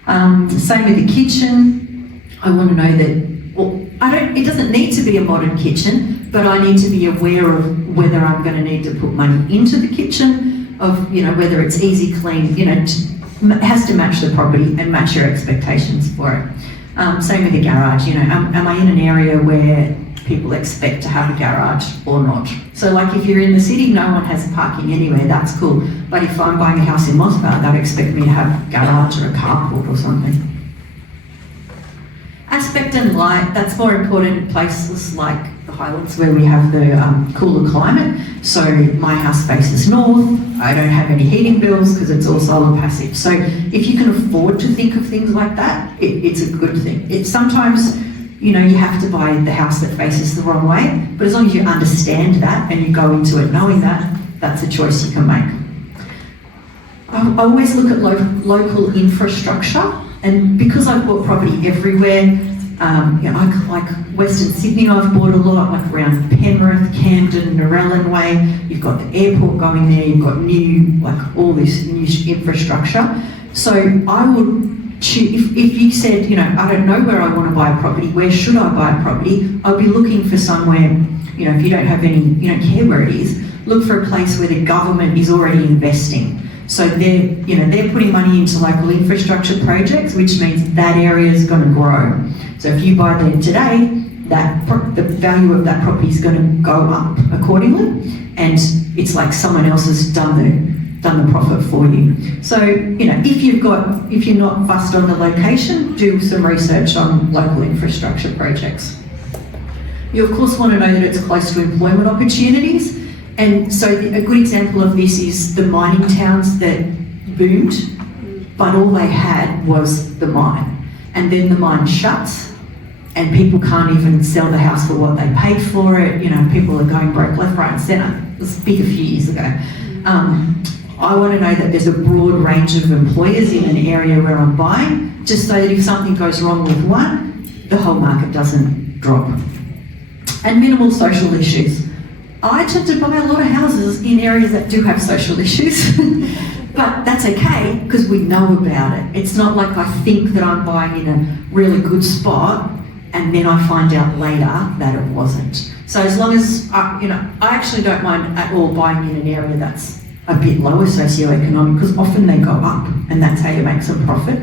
Same with the kitchen. I want to know that, well, it doesn't need to be a modern kitchen, but I need to be aware of whether I'm going to need to put money into the kitchen, of, you know, whether it's easy, clean, you know, it has to match the property and match your expectations for it. Same with the garage, you know, am I in an area where people expect to have a garage or not? So like if you're in the city, no one has parking anywhere, that's cool. But if I'm buying a house in Mossbar, they'd expect me to have a garage or a carport or something. Aspect and light, that's more important in places like the Highlands where we have the cooler climate. So my house faces north, I don't have any heating bills because it's all solar passive. So if you can afford to think of things like that, it's a good thing. It's sometimes, you know, you have to buy the house that faces the wrong way, but as long as you understand that and you go into it knowing that, that's a choice you can make. I always look at local infrastructure, and because I've bought property everywhere, you know, like Western Sydney I've bought a lot, like around Penrith, Camden, Narellan Way, you've got the airport going there, you've got all this new infrastructure. So I would choose, if you said, you know, I don't know where I want to buy a property, where should I buy a property? I'll be looking for somewhere, you know, if you don't have any, you don't care where it is, look for a place where the government is already investing. So they're putting money into local infrastructure projects, which means that area is going to grow. So if you buy there today, the value of that property is going to go up accordingly. And it's like someone else has done the profit for you. So, you know, if you're not fussed on the location, do some research on local infrastructure projects. You of course want to know that it's close to employment opportunities, and so a good example of this is the mining towns that boomed, but all they had was the mine, and then the mine shuts, and people can't even sell the house for what they paid for it. You know, people are going broke left, right and centre. It was big a few years ago. I want to know that there's a broad range of employers in an area where I'm buying, just so that if something goes wrong with one, the whole market doesn't drop. And minimal social issues. I tend to buy a lot of houses in areas that do have social issues, but that's okay because we know about it. It's not like I think that I'm buying in a really good spot and then I find out later that it wasn't. So as long as, I actually don't mind at all buying in an area that's a bit lower socioeconomic, because often they go up and that's how you make some profit.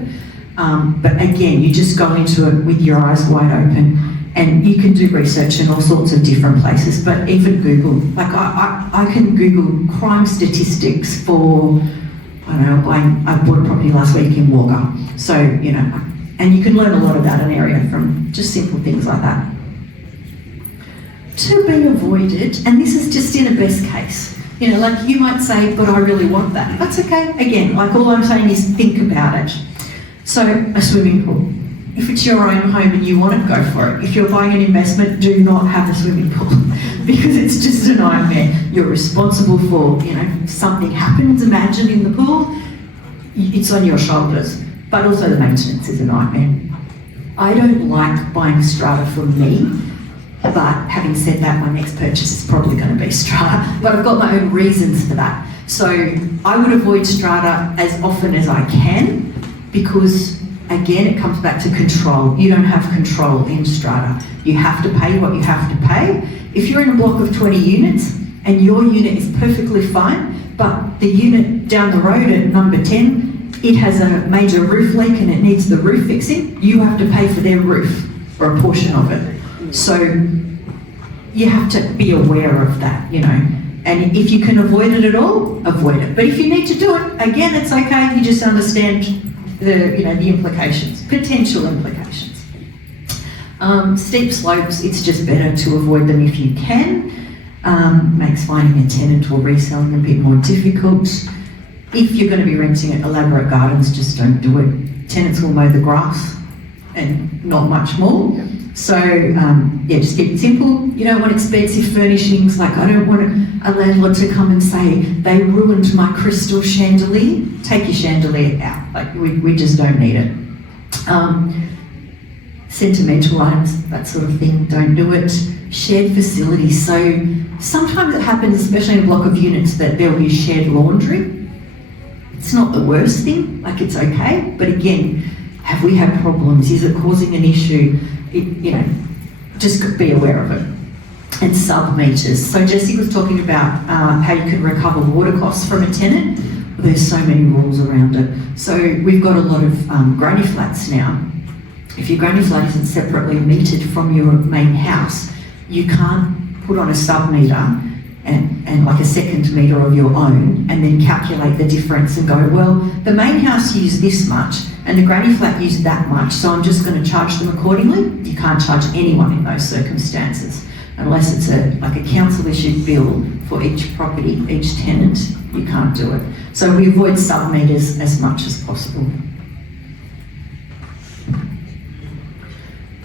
But again, you just go into it with your eyes wide open, and you can do research in all sorts of different places, but even Google. Like I can Google crime statistics for, I don't know, I bought a property last week in Wagga. So, you know, and you can learn a lot about an area from just simple things like that. To be avoided, and this is just in a best case, you know, like you might say, but I really want that. That's okay. Again, like all I'm saying is think about it. So a swimming pool. If it's your own home and you want it, go for it. If you're buying an investment, do not have a swimming pool because it's just a nightmare. You're responsible for, you know, something happens, imagine in the pool, it's on your shoulders. But also the maintenance is a nightmare. I don't like buying strata for me, but having said that, my next purchase is probably going to be strata, but I've got my own reasons for that. So I would avoid strata as often as I can because, again, it comes back to control. You don't have control in strata. You have to pay what you have to pay. If you're in a block of 20 units and your unit is perfectly fine, but the unit down the road at number 10, it has a major roof leak and it needs the roof fixing, you have to pay for their roof or a portion of it. So you have to be aware of that, you know. And if you can avoid it at all, avoid it. But if you need to do it, again, it's okay. You just understand the implications, potential implications. Steep slopes, it's just better to avoid them if you can. Makes finding a tenant or reselling a bit more difficult. If you're going to be renting at elaborate gardens, just don't do it. Tenants will mow the grass and not much more. So, just keep it simple. You don't want expensive furnishings. Like, I don't want a landlord to come and say, they ruined my crystal chandelier. Take your chandelier out. Like, we just don't need it. Sentimental items, that sort of thing, don't do it. Shared facilities. So, sometimes it happens, especially in a block of units, that there'll be shared laundry. It's not the worst thing, like it's okay. But again, have we had problems? Is it causing an issue? Just be aware of it. And sub-meters. So Jessie was talking about how you can recover water costs from a tenant. Well, there's so many rules around it. So we've got a lot of granny flats now. If your granny flat isn't separately metered from your main house, you can't put on a sub-meter and like a second meter of your own and then calculate the difference and go, well, the main house used this much and the granny flat used that much, so I'm just going to charge them accordingly. You can't charge anyone in those circumstances unless it's like a council issued bill for each property, each tenant. You can't do it. So we avoid sub-meters as much as possible.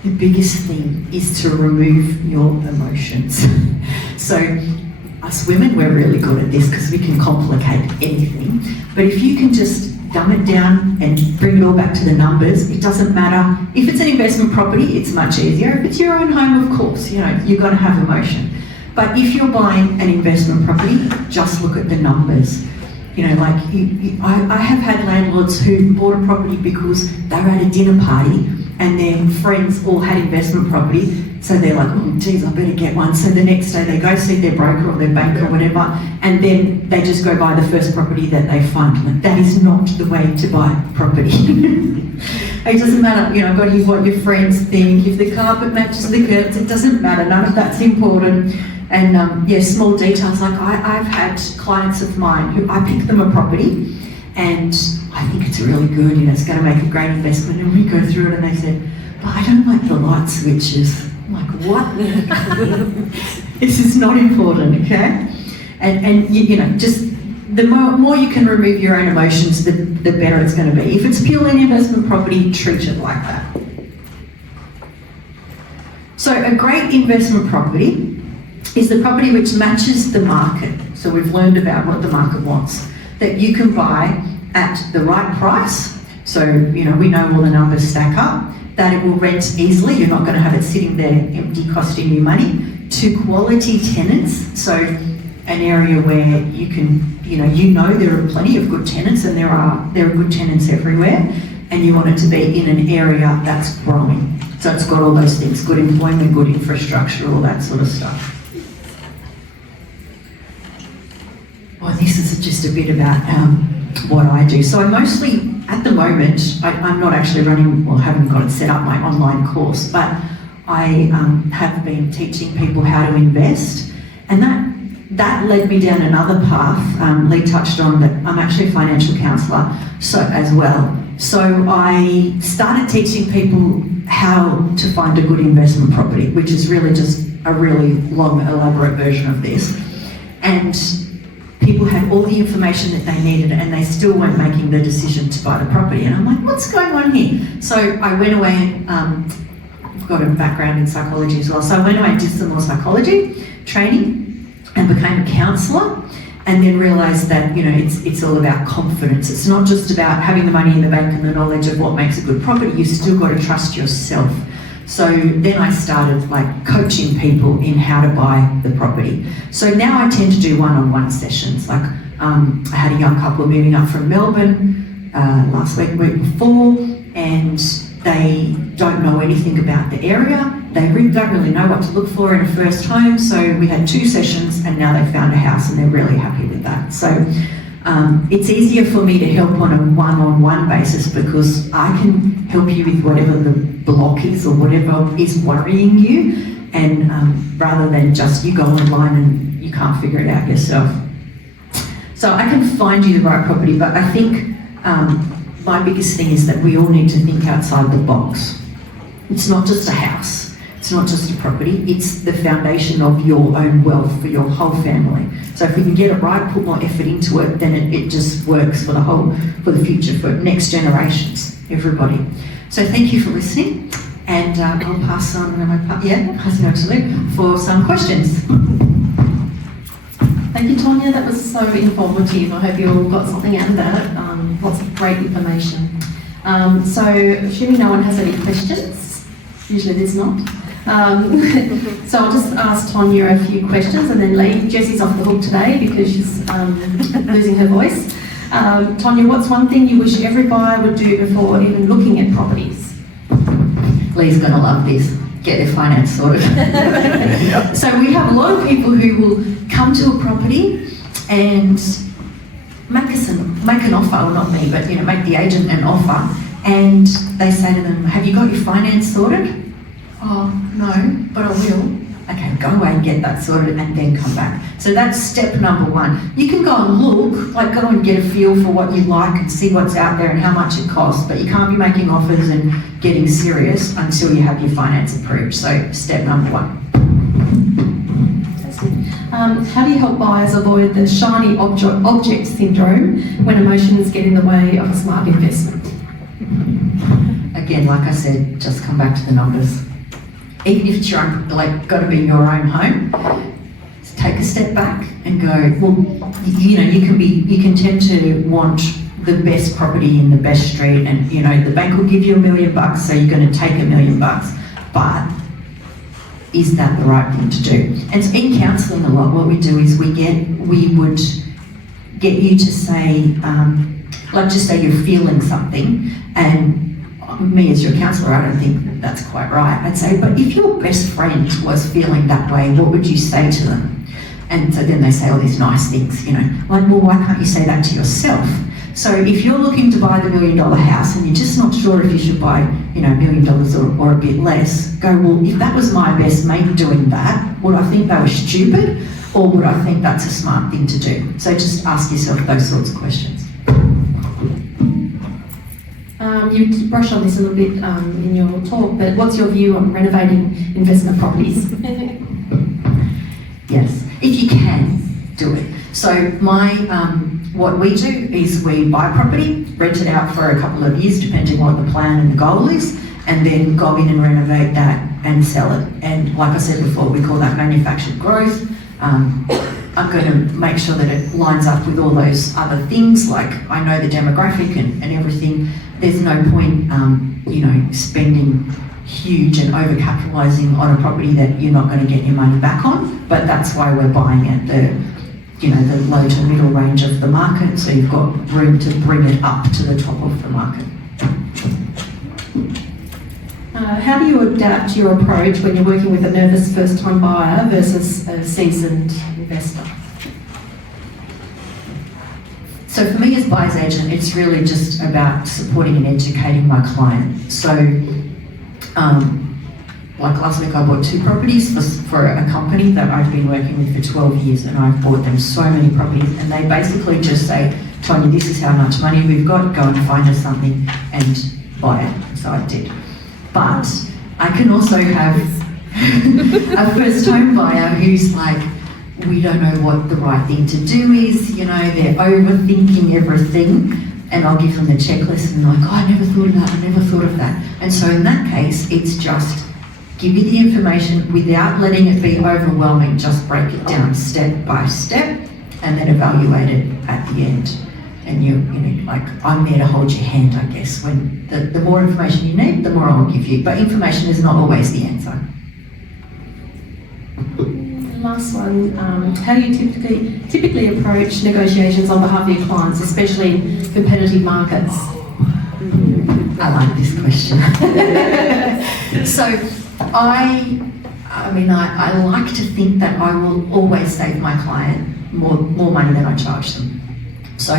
The biggest thing is to remove your emotions. So us women, we're really good at this because we can complicate anything. But if you can just dumb it down and bring it all back to the numbers, it doesn't matter. If it's an investment property, it's much easier. If it's your own home, of course, you're going to have emotion. But if you're buying an investment property, just look at the numbers. I have had landlords who bought a property because they were at a dinner party and their friends all had investment property. So they're like, oh, geez, I better get one. So the next day they go see their broker or their banker or whatever, and then they just go buy the first property that they find. Like, that is not the way to buy property. It doesn't matter, what your friends think. If the carpet matches the curtains, it doesn't matter. None of that's important. And small details, like I've had clients of mine who I pick them a property and I think it's really good, it's going to make a great investment, and we go through it and they said, but I don't like the light switches. I'm like, what? This is not important, okay? And just the more you can remove your own emotions, the better it's going to be. If it's purely an investment property, treat it like that. So a great investment property is the property which matches the market. So we've learned about what the market wants, that you can buy at the right price. So, we know all the numbers stack up, that it will rent easily. You're not going to have it sitting there empty, costing you money. To quality tenants, so an area where you can, there are plenty of good tenants, and there are good tenants everywhere, and you want it to be in an area that's growing. So it's got all those things, good employment, good infrastructure, all that sort of stuff. Well, this is just a bit about what I do. So I mostly, at the moment, I'm not actually running, haven't got it set up, my online course, but I have been teaching people how to invest, and that led me down another path. Lee touched on that I'm actually a financial counsellor as well. So I started teaching people how to find a good investment property, which is really just a really long, elaborate version of this. And people had all the information that they needed, and they still weren't making the decision to buy the property. And I'm like, what's going on here? So I went away, I've got a background in psychology as well. So I went away and did some more psychology training and became a counsellor, and then realised that, it's all about confidence. It's not just about having the money in the bank and the knowledge of what makes a good property. You've still got to trust yourself. So then I started coaching people in how to buy the property. So now I tend to do one-on-one sessions. I had a young couple moving up from Melbourne last week before, and they don't know anything about the area. They don't really know what to look for in a first home. So we had 2 sessions, and now they found a house and they're really happy with that. So it's easier for me to help on a one-on-one basis, because I can help you with whatever the block is or whatever is worrying you, and rather than just you go online and you can't figure it out yourself. So I can find you the right property, but I think my biggest thing is that we all need to think outside the box. It's not just a house. It's not just a property, it's the foundation of your own wealth for your whole family. So if we can get it right, put more effort into it, then it just works for the future, for next generations, everybody. So thank you for listening, and I'll pass on, passing over to Luke for some questions. Thank you, Tonia. That was so informative. I hope you all got something out of that. Lots of great information. So assuming no one has any questions, usually there's not. So I'll just ask Tonia a few questions and then leave. Jessie's off the hook today because she's losing her voice. Tonia, what's one thing you wish every buyer would do before even looking at properties? Lee's going to love this. Get their finance sorted. So we have a lot of people who will come to a property and make an offer, or not me, but make the agent an offer, and they say to them, have you got your finance sorted? Oh, no, but I will. Okay, go away and get that sorted and then come back. So that's step number 1. You can go and look, go and get a feel for what you like and see what's out there and how much it costs, but you can't be making offers and getting serious until you have your finance approved. So step number 1. How do you help buyers avoid the shiny object syndrome when emotions get in the way of a smart investment? Again, like I said, just come back to the numbers. Even if it's your own, got to be your own home, take a step back and go, well, you can tend to want the best property in the best street, and the bank will give you $1 million, so you're going to take $1 million, but is that the right thing to do? And in counselling a lot, what we do is we would get you to say, just say you're feeling something, and me as your counsellor, I don't think that's quite right. I'd say, but if your best friend was feeling that way, what would you say to them? And so then they say all these nice things, well, why can't you say that to yourself? So if you're looking to buy the $1 million house and you're just not sure if you should buy, $1 million or a bit less, go, well, if that was my best mate doing that, would I think they were stupid, or would I think that's a smart thing to do? So just ask yourself those sorts of questions. You brushed on this a little bit in your talk, but what's your view on renovating investment properties? Yes, if you can do it. So what we do is we buy property, rent it out for a couple of years, depending on what the plan and the goal is, and then go in and renovate that and sell it. And like I said before, we call that manufactured growth. I'm going to make sure that it lines up with all those other things, like I know the demographic and everything. There's no point, spending huge and overcapitalising on a property that you're not going to get your money back on. But that's why we're buying at the low to middle range of the market, so you've got room to bring it up to the top of the market. How do you adapt your approach when you're working with a nervous first-time buyer versus a seasoned investor? So for me as buyer's agent, it's really just about supporting and educating my client. So like last week I bought 2 properties for a company that I've been working with for 12 years, and I've bought them so many properties, and they basically just say, Tonia, this is how much money we've got, go and find us something and buy it. So I did. But I can also have a first home buyer who's like, we don't know what the right thing to do is, they're overthinking everything, and I'll give them the checklist and they're like, oh, I never thought of that, I never thought of that. And so in that case, it's just give you the information without letting it be overwhelming, just break it down step by step and then evaluate it at the end. And I'm there to hold your hand, I guess. When the more information you need, the more I'll give you. But information is not always the answer. Last one, how do you typically approach negotiations on behalf of your clients, especially in competitive markets? I like this question. So I like to think that I will always save my client more money than I charge them. So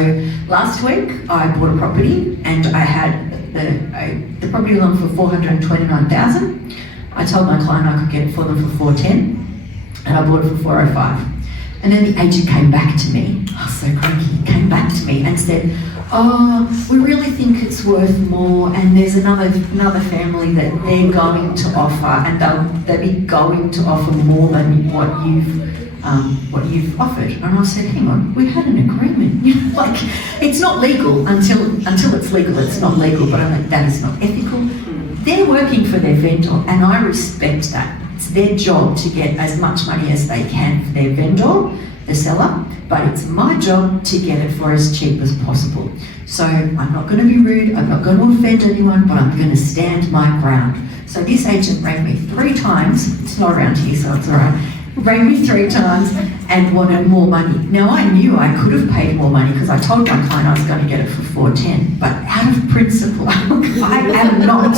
last week I bought a property and I had the property on for $429,000. I told my client I could get it for them for $410,000, and I bought it for $405,000. And then the agent came back to me, came back to me and said, oh, we really think it's worth more, and there's another family that they're going to offer, and they'll be going to offer more than what you've offered. And I said, hang on, we had an agreement. It's not legal until it's legal. It's not legal, but I'm like, that is not ethical. They're working for their vendor, and I respect that. It's their job to get as much money as they can for their vendor, the seller, but it's my job to get it for as cheap as possible. So I'm not going to be rude, I'm not going to offend anyone, but I'm going to stand my ground. So this agent rang me 3 times, it's not around here so it's alright, rang me 3 times and wanted more money. Now I knew I could have paid more money because I told my client I was going to get it for $410,000, but out of principle, I am not.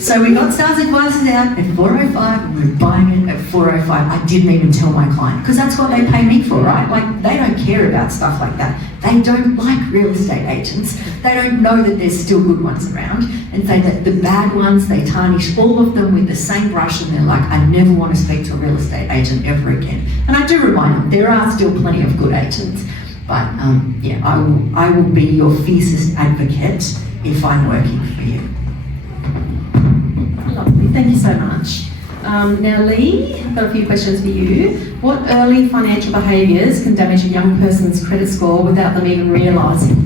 So we got sales advisors out at $405,000 and we're buying it at $405,000. I didn't even tell my client because that's what they pay me for, right? They don't care about stuff like that. They don't like real estate agents. They don't know that there's still good ones around, and say that the bad ones, they tarnish all of them with the same brush, and they're like, I never want to speak to a real estate agent ever again. And I do remind them, there are still plenty of good agents, but I will be your fiercest advocate if I'm working for you. Lovely, thank you so much. Now Lee, I've got a few questions for you. What early financial behaviours can damage a young person's credit score without them even realising?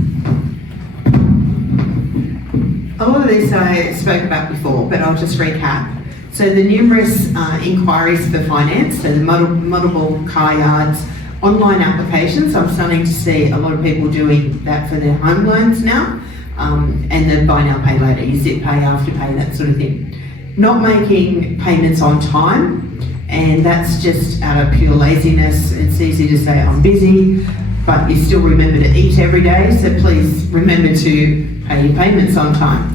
A lot of this I spoke about before, but I'll just recap. So the numerous inquiries for finance, so the multiple car yards, online applications, I'm starting to see a lot of people doing that for their home loans now, and the buy now, pay later, you zip pay, after pay, that sort of thing. Not making payments on time, and that's just out of pure laziness. It's easy to say I'm busy, but you still remember to eat every day, so please remember to pay your payments on time.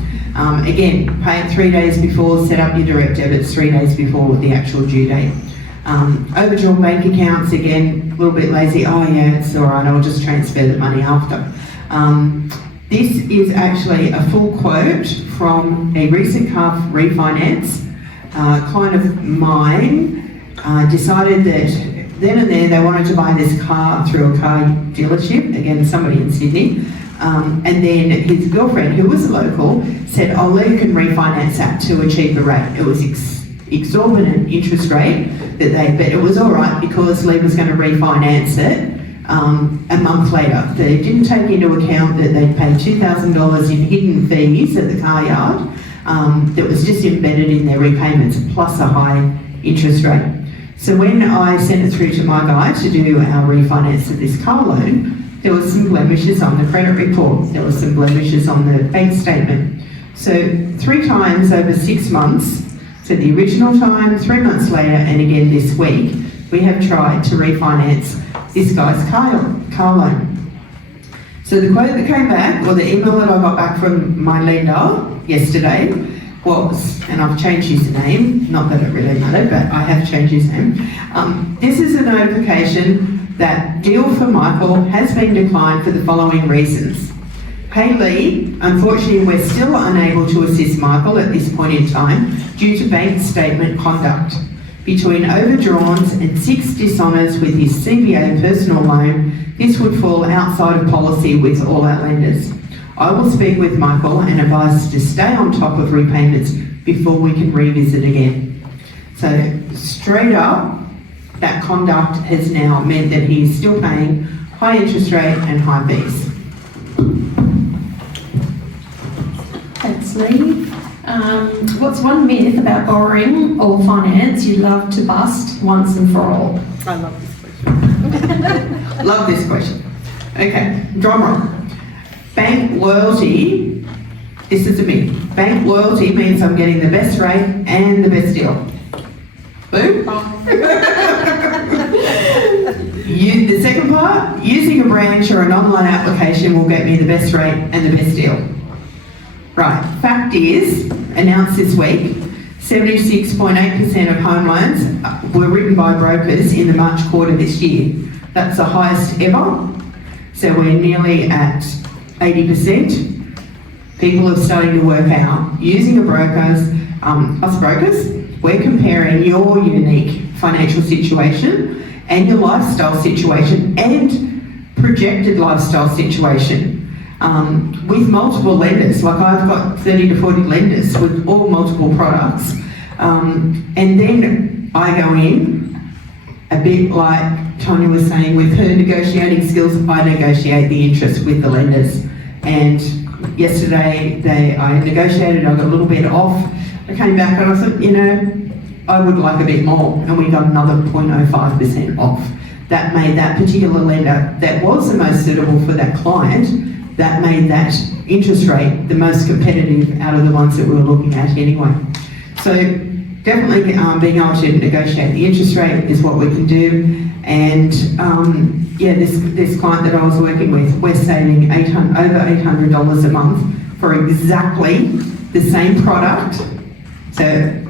Again, pay it 3 days before, set up your direct debits 3 days before the actual due date. Overdrawn bank accounts, again, a little bit lazy. Oh yeah, it's all right, I'll just transfer the money after. This is actually a full quote from a recent car refinance. Client of mine decided that then and there they wanted to buy this car through a car dealership, again somebody in Sydney, and then his girlfriend, who was local, said, oh, Lee can refinance that to a cheaper rate. It was exorbitant interest rate, but it was all right because Lee was going to refinance it a month later. They didn't take into account that they'd paid $2,000 in hidden fees at the car yard that was just embedded in their repayments, plus a high interest rate. So when I sent it through to my guy to do our refinance of this car loan, there was some blemishes on the credit report, there was some blemishes on the bank statement. So 3 times over 6 months, so the original time, 3 months later, and again this week, we have tried to refinance this guy's car loan. So the quote that came back, or the email that I got back from my lender yesterday was, and I've changed his name, not that it really mattered, but I have changed his name. This is a notification that deal for Michael has been declined for the following reasons. Hey Lee, unfortunately we're still unable to assist Michael at this point in time due to bank statement conduct. Between overdrawns and 6 dishonours with his CBA personal loan, this would fall outside of policy with all our lenders. I will speak with Michael and advise to stay on top of repayments before we can revisit again. So straight up, that conduct has now meant that he is still paying high interest rate and high fees. Thanks, Lee. What's one myth about borrowing or finance you'd love to bust once and for all? I love this question. Love this question. Okay, drum roll. Bank loyalty, this is a myth. Bank loyalty means I'm getting the best rate and the best deal. Boom. The second part, using a branch or an online application will get me the best rate and the best deal. Right, fact is, announced this week, 76.8% of home loans were written by brokers in the March quarter this year. That's the highest ever. So we're nearly at 80%. People are starting to work out, using a broker's, us brokers, we're comparing your unique financial situation and your lifestyle situation and projected lifestyle situation with multiple lenders. Like I've got 30 to 40 lenders with all multiple products. And then I go in, a bit like Tonia was saying, with her negotiating skills, I negotiate the interest with the lenders. And yesterday I negotiated, I got a little bit off. I came back and I thought, you know, I would like a bit more, and we got another 0.05% off. That made that particular lender that was the most suitable for that client, that made that interest rate the most competitive out of the ones that we were looking at anyway. So definitely being able to negotiate the interest rate is what we can do. And yeah, this client that I was working with, we're saving over $800 a month for exactly the same product. So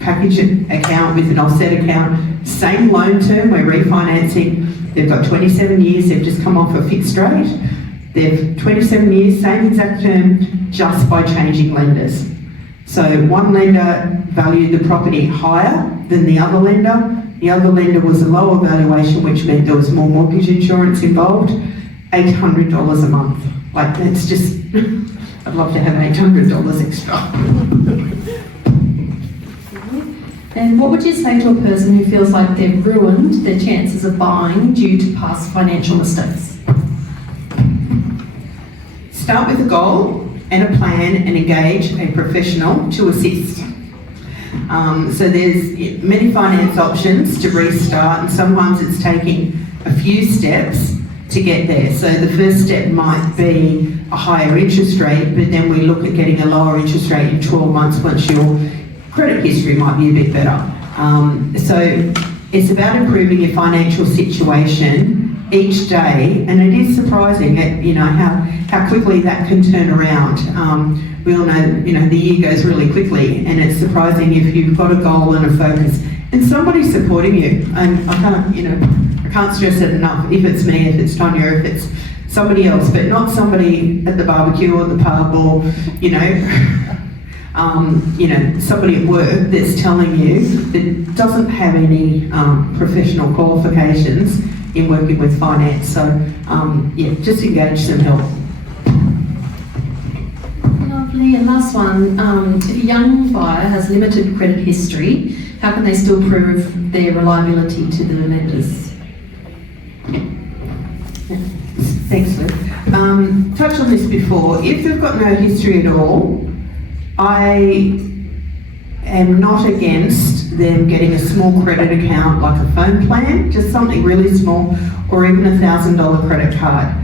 package account with an offset account, same loan term, we're refinancing. They've got 27 years, they've just come off a fixed rate. They've 27 years, same exact term, just by changing lenders. So one lender valued the property higher than the other lender. The other lender was a lower valuation, which meant there was more mortgage insurance involved. $800 a month. Like that's just, I'd love to have $800 extra. And what would you say to a person who feels like they've ruined their chances of buying due to past financial mistakes? Start with a goal and a plan and engage a professional to assist. So there's many finance options to restart, and sometimes it's taking a few steps to get there. So the first step might be a higher interest rate, but then we look at getting a lower interest rate in 12 months once your credit history might be a bit better. So it's about improving your financial situation each day, and it is surprising that, you know, how quickly that can turn around. We all know, you know, the year goes really quickly, and it's surprising if you've got a goal and a focus and somebody supporting you. And I can't stress it enough. If it's me, if it's Tonia, if it's somebody else, but not somebody at the barbecue or the pub or, somebody at work that's telling you that doesn't have any professional qualifications in working with finance. So, just engage some help. Lovely. And last one, if a young buyer has limited credit history, how can they still prove their reliability to the lenders? Thanks, Lou. Touched on this before. If they've got no history at all, I am not against them getting a small credit account like a phone plan, just something really small, or even $1,000 credit card.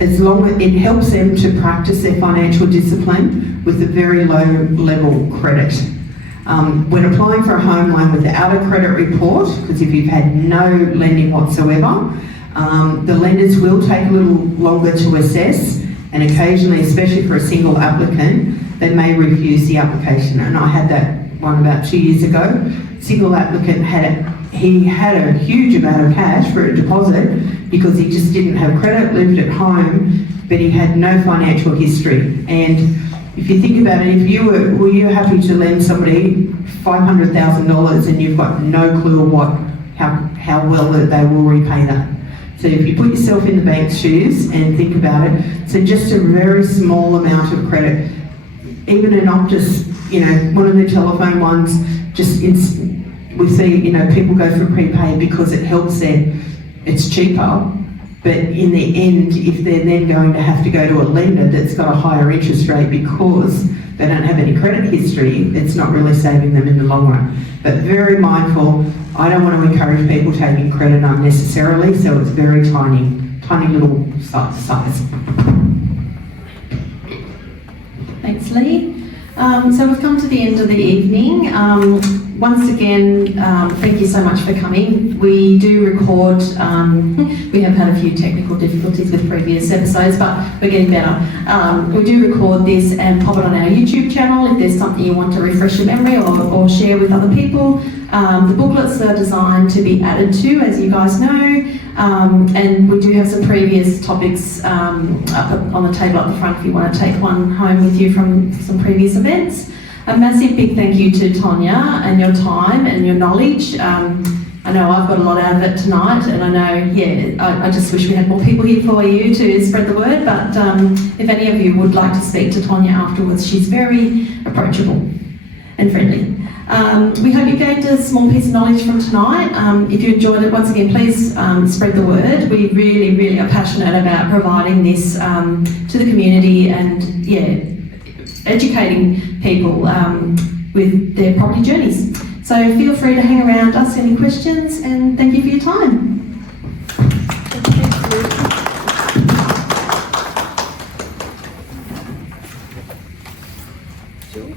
As long as it helps them to practice their financial discipline with a very low level credit. When applying for a home loan without a credit report, because if you've had no lending whatsoever, the lenders will take a little longer to assess, and occasionally, especially for a single applicant, they may refuse the application. And I had that one about 2 years ago. Single applicant had a huge amount of cash for a deposit because he just didn't have credit, lived at home, but he had no financial history. And if you think about it, if you were you happy to lend somebody $500,000 and you've got no clue how well that they will repay that? So if you put yourself in the bank's shoes and think about it, so just a very small amount of credit, even an Optus, one of the telephone ones, we see, people go for prepaid because it helps them, it's cheaper, but in the end, if they're then going to have to go to a lender that's got a higher interest rate because they don't have any credit history, it's not really saving them in the long run. But very mindful, I don't want to encourage people taking credit unnecessarily, so it's very tiny little size. Thanks, Lee. So we've come to the end of the evening. Once again, thank you so much for coming. We do record, we have had a few technical difficulties with previous episodes, but we're getting better. We do record this and pop it on our YouTube channel if there's something you want to refresh your memory or share with other people. The booklets are designed to be added to, as you guys know, and we do have some previous topics up on the table at the front if you want to take one home with you from some previous events. A massive big thank you to Tonia and your time and your knowledge. I know I've got a lot out of it tonight, and I know, I just wish we had more people here for you to spread the word, but if any of you would like to speak to Tonia afterwards, she's very approachable and friendly. We hope you gained a small piece of knowledge from tonight. If you enjoyed it, once again, please spread the word. We really, really are passionate about providing this to the community and, educating people with their property journeys. So feel free to hang around, ask any questions, and thank you for your time. Jules?